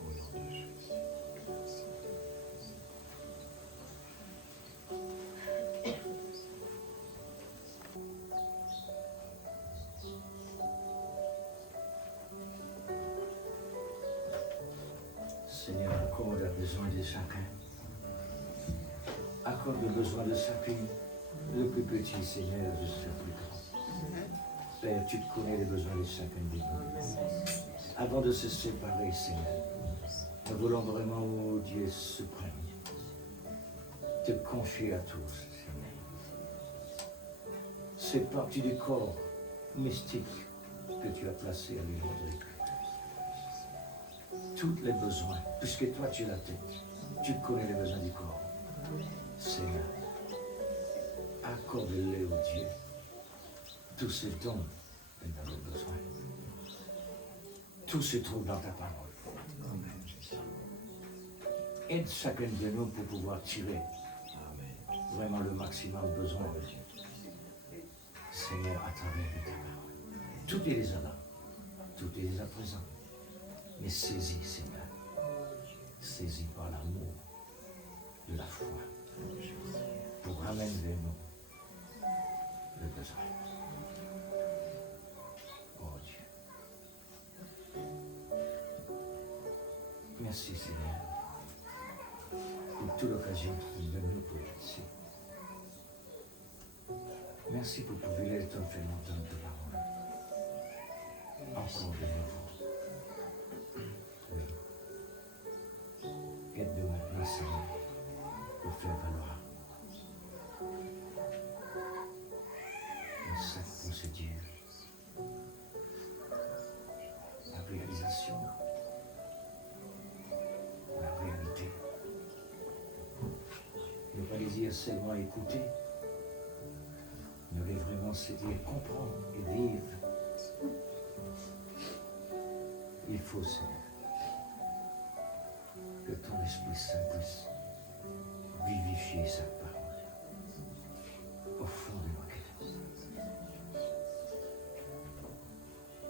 Au nom de Jésus. Seigneur, accorde le besoin de chacun. Accorde le besoin de chacun, le plus petit, Seigneur, jusqu'à plus grand. Père, tu te connais les besoins de chacun de nous. Avant de se séparer, Seigneur, nous voulons vraiment, oh Dieu suprême, te confier à tous, Seigneur. Cette partie du corps mystique que tu as placé à l'union de Christ. Tous les besoins, puisque toi tu es la tête. Tu connais les besoins du corps. Seigneur, accorde-les au Dieu tout ce dont nous avons besoin. Tout se trouve dans ta parole. Aide chacun de nous pour pouvoir tirer vraiment le maximum besoin de Dieu. Seigneur, à travers ta parole. Tout est déjà là. Tout est déjà présent. Mais saisis, Seigneur. Saisis par l'amour de la foi. Pour ramener vers nous le besoin. Oh Dieu. Merci, Seigneur, pour toute l'occasion que tu nous donnes pour être ici. Merci pour le privilège de faire entendre ta parole. Encore de nouveau. Oui. Aide-nous maintenant, Seigneur, pour faire valoir cette procédure, la réalisation, la réalité. Ne pas désir seulement écouter, mais vraiment c'est-à-dire comprendre et vivre. Il faut, Seigneur, que ton Esprit Saint puisse vivifier sa parole au fond de nos cœurs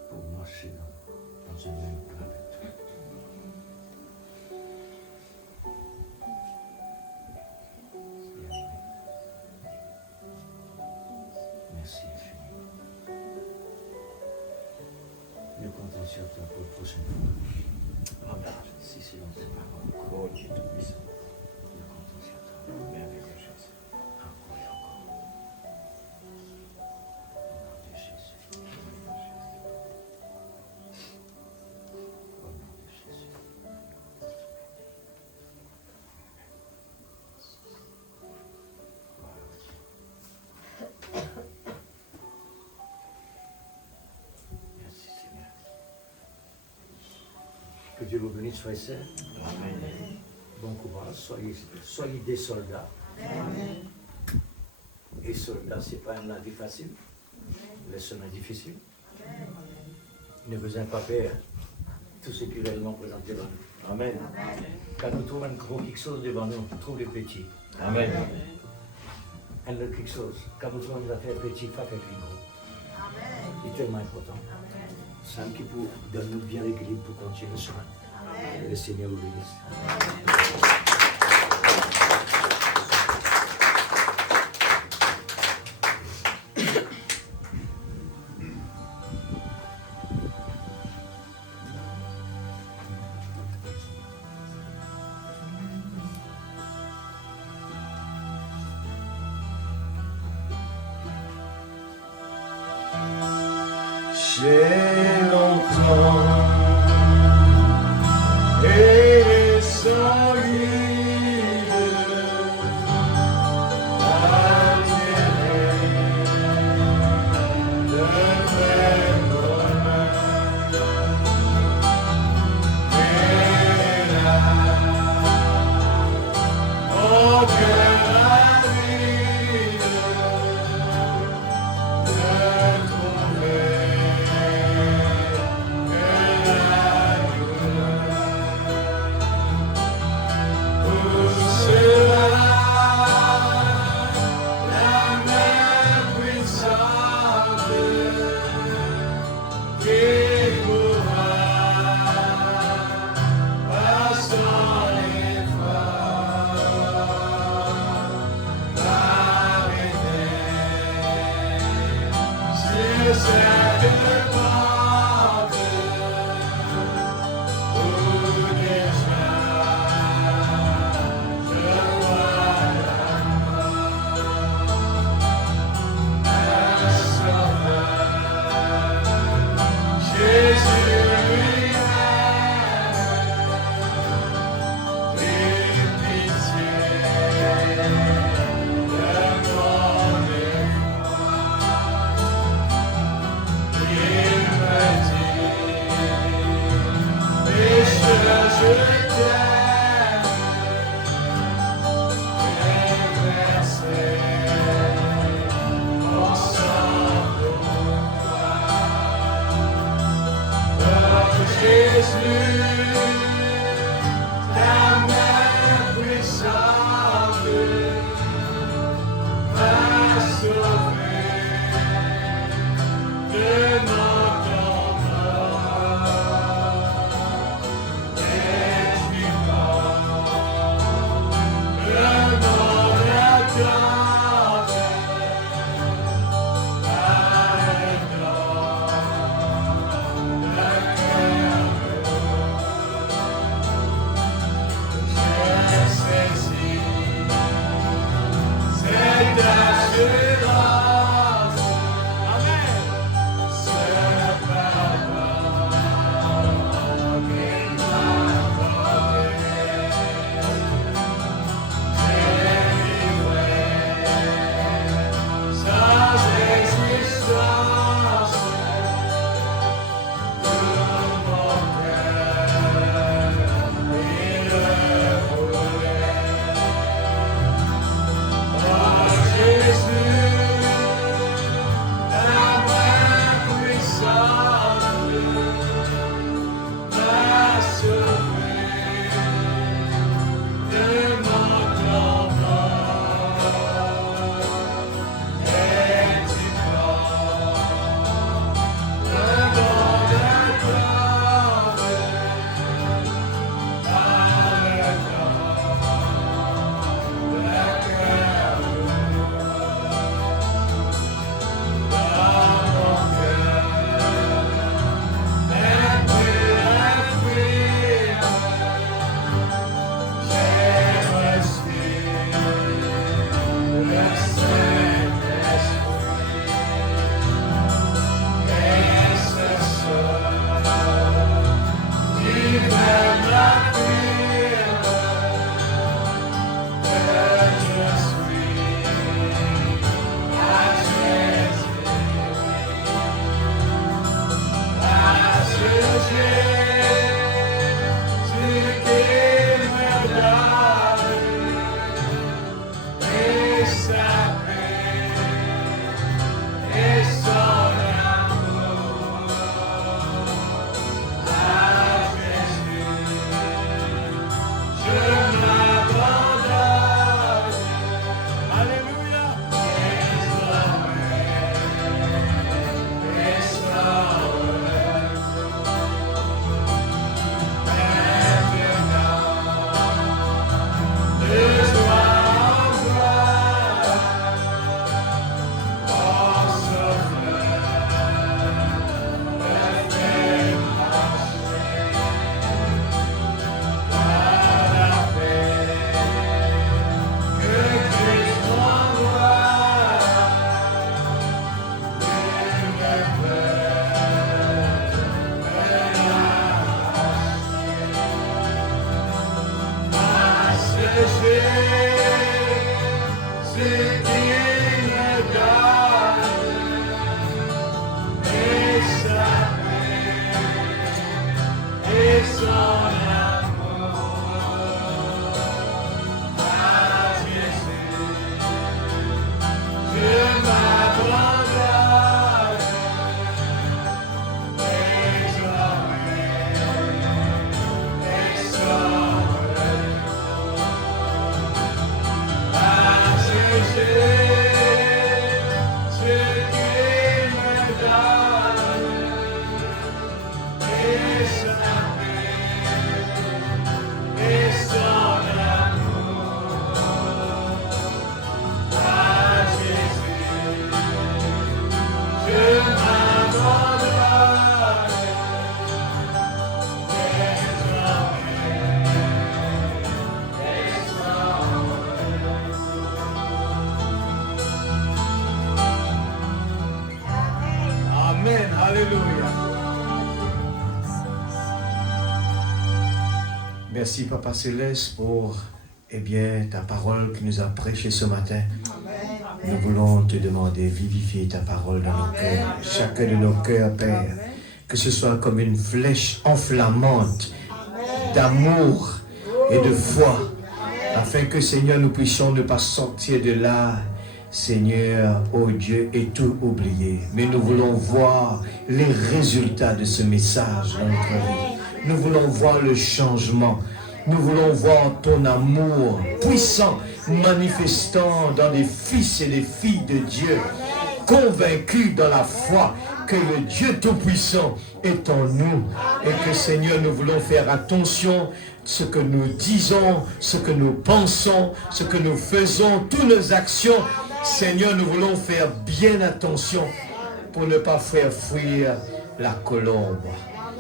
pour marcher dans un même plan avec toi. Merci infiniment. Nous comptons sur toi pour la prochaine fois. Amen. Si c'est dans ta parole. Oh Dieu Tout-Puissant. Nous comptons sur toi. Merveilleux Jésus. Encore et encore. Au nom de Jésus. Au nom de Jésus. Gloire à Dieu. Merci Seigneur. Que Dieu vous bénisse, frères et sœurs. Bon courage, soyez des soldats. Et soldats, ce n'est pas une vie facile. Le chemin est difficile. Ne vous en pas peur. Tout ce qui est réellement présenté devant nous. Amen. Quand nous trouvons un gros quelque chose devant nous, on trouve les petits. Amen. Un autre quelque chose. Quand nous trouvons des affaires petites, pas faire les gros. C'est tellement important. Saint qui pour donne-nous bien l'équilibre pour continuer le chemin. Et le Seigneur vous bénisse. J'ai longtemps et solide admiré de mes bonheurs. Et là, oh que la vie de trouver Merci Papa Céleste pour ta parole que nous a prêchée ce matin. Nous voulons te demander, vivifier ta parole dans nos cœurs, chacun de nos cœurs, Père, que ce soit comme une flèche enflammante d'amour et de foi, afin que, Seigneur, nous puissions ne pas sortir de là, Seigneur, oh Dieu, et tout oublier. Mais nous voulons voir les résultats de ce message dans notre vie. Nous voulons voir le changement. Nous voulons voir ton amour puissant, manifestant dans des fils et des filles de Dieu, convaincus dans la foi que le Dieu Tout-Puissant est en nous. Et que Seigneur, nous voulons faire attention à ce que nous disons, ce que nous pensons, ce que nous faisons, toutes nos actions. Seigneur, nous voulons faire bien attention pour ne pas faire fuir la colombe.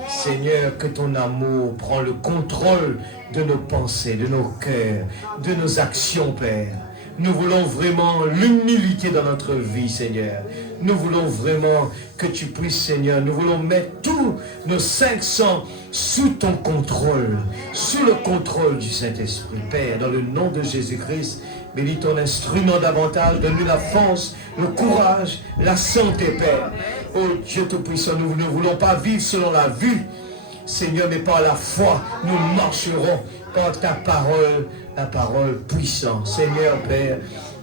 Seigneur, que ton amour prend le contrôle de nos pensées, de nos cœurs, de nos actions, Père. Nous voulons vraiment l'humilité dans notre vie, Seigneur. Nous voulons vraiment que tu puisses, Seigneur, nous voulons mettre tous nos 500 sous ton contrôle, sous le contrôle du Saint-Esprit. Père, dans le nom de Jésus-Christ, bénis ton instrument davantage, donne-lui la force, le courage, la santé, Père. Oh Dieu Tout-Puissant, nous ne voulons pas vivre selon la vue, Seigneur, mais par la foi, nous marcherons par ta parole, la parole puissante. Seigneur, Père,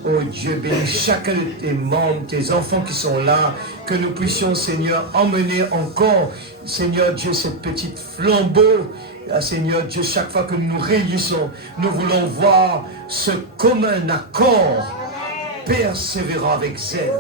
oh Dieu, bénis chacun de tes membres, tes enfants qui sont là, que nous puissions, Seigneur, emmener encore, Seigneur Dieu, cette petite flambeau. Seigneur Dieu, chaque fois que nous nous réunissons, nous voulons voir ce commun accord, persévérant avec zèle,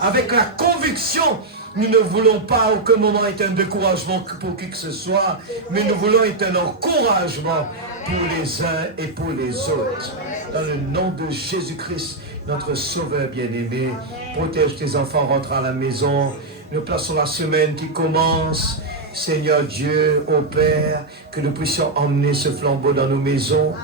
avec la conviction. Nous ne voulons pas à aucun moment être un découragement pour qui que ce soit, mais nous voulons être un encouragement pour les uns et pour les autres. Dans le nom de Jésus-Christ, notre Sauveur bien-aimé, protège tes enfants rentrant à la maison. Nous plaçons la semaine qui commence. Seigneur Dieu, ô Père, que nous puissions emmener ce flambeau dans nos maisons,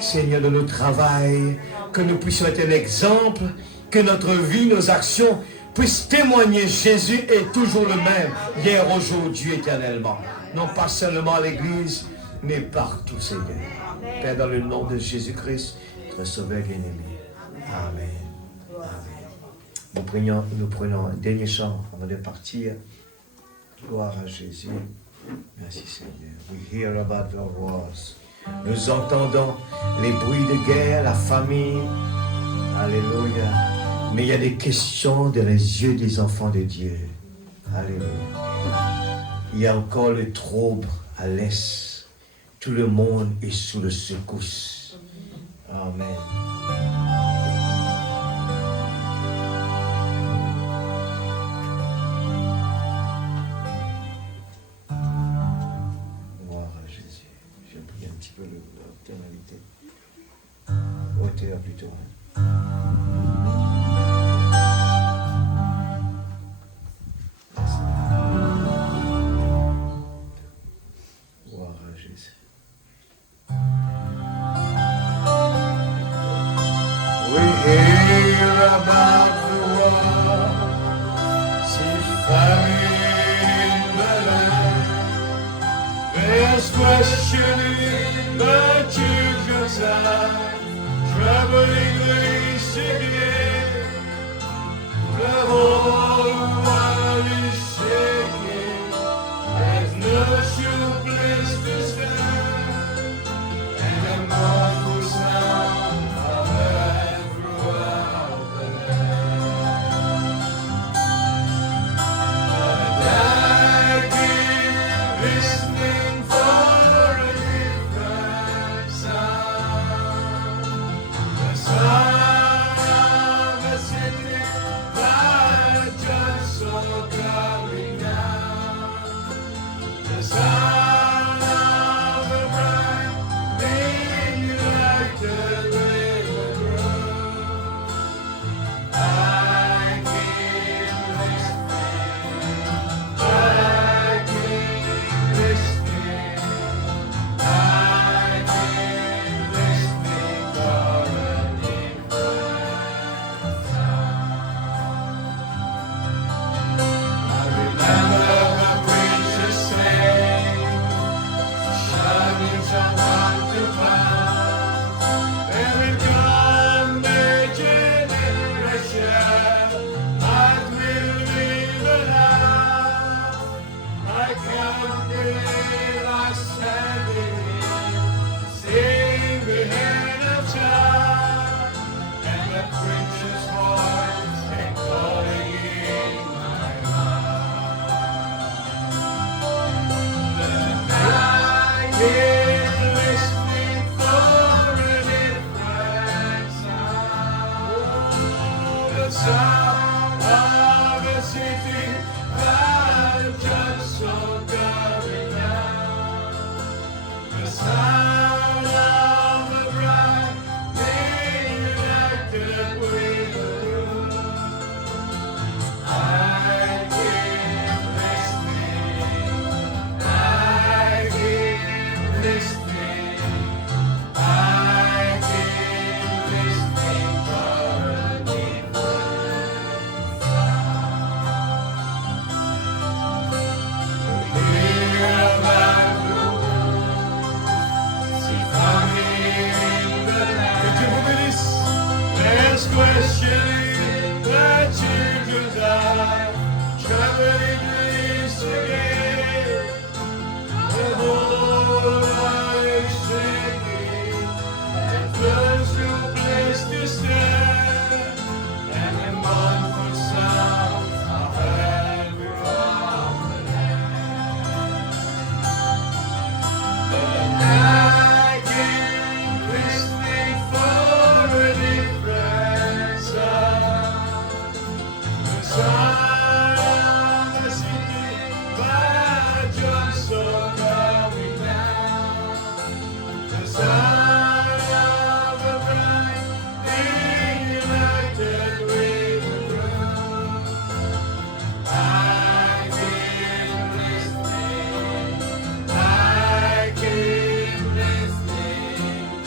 Seigneur, de nos travails, que nous puissions être un exemple, que notre vie, nos actions puissent témoigner Jésus est toujours le même, hier, aujourd'hui, éternellement. Non pas seulement à l'église, mais partout, Seigneur. Père, dans le nom de Jésus-Christ, notre Sauveur bien-aimé. Amen. Amen. Nous prenons un dernier chant avant de partir. Gloire à Jésus. Merci Seigneur. We hear about the wars. Nous entendons les bruits de guerre, la famine. Alléluia. Mais il y a des questions dans les yeux des enfants de Dieu. Alléluia. Il y a encore le trouble à l'est. Tout le monde est sous le secousse. Amen. Plutôt. Gloire à Jésus. We hear about the war, see famine in the land. There's questioning the children's eyes. Traveling the city, the whole world is shaking. There's no sure place to stand, and a mournful sound of heard throughout the land. And I keep listening for a different sound. Son of a city, by just sound of the bride being united with the groom. I keep listening. I keep listening. I keep listening for a different sound. Hear about the see coming the night. Que Dieu vous bénisse. There's questioning the children's eye, traveling east again. The whole world is shaking, and floods no place to stand. And the mournful sounds are heard throughout the land. And I keep listening for a different sound. The sound of the city by Johnson coming down. The sound of the bride being united with the groom. I keep listening. I keep listening.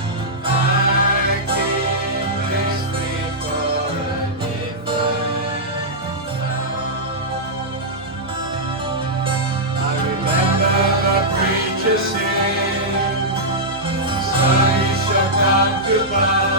I keep listening for a different sound. I remember the preacher saying, "Sun shall come to pass."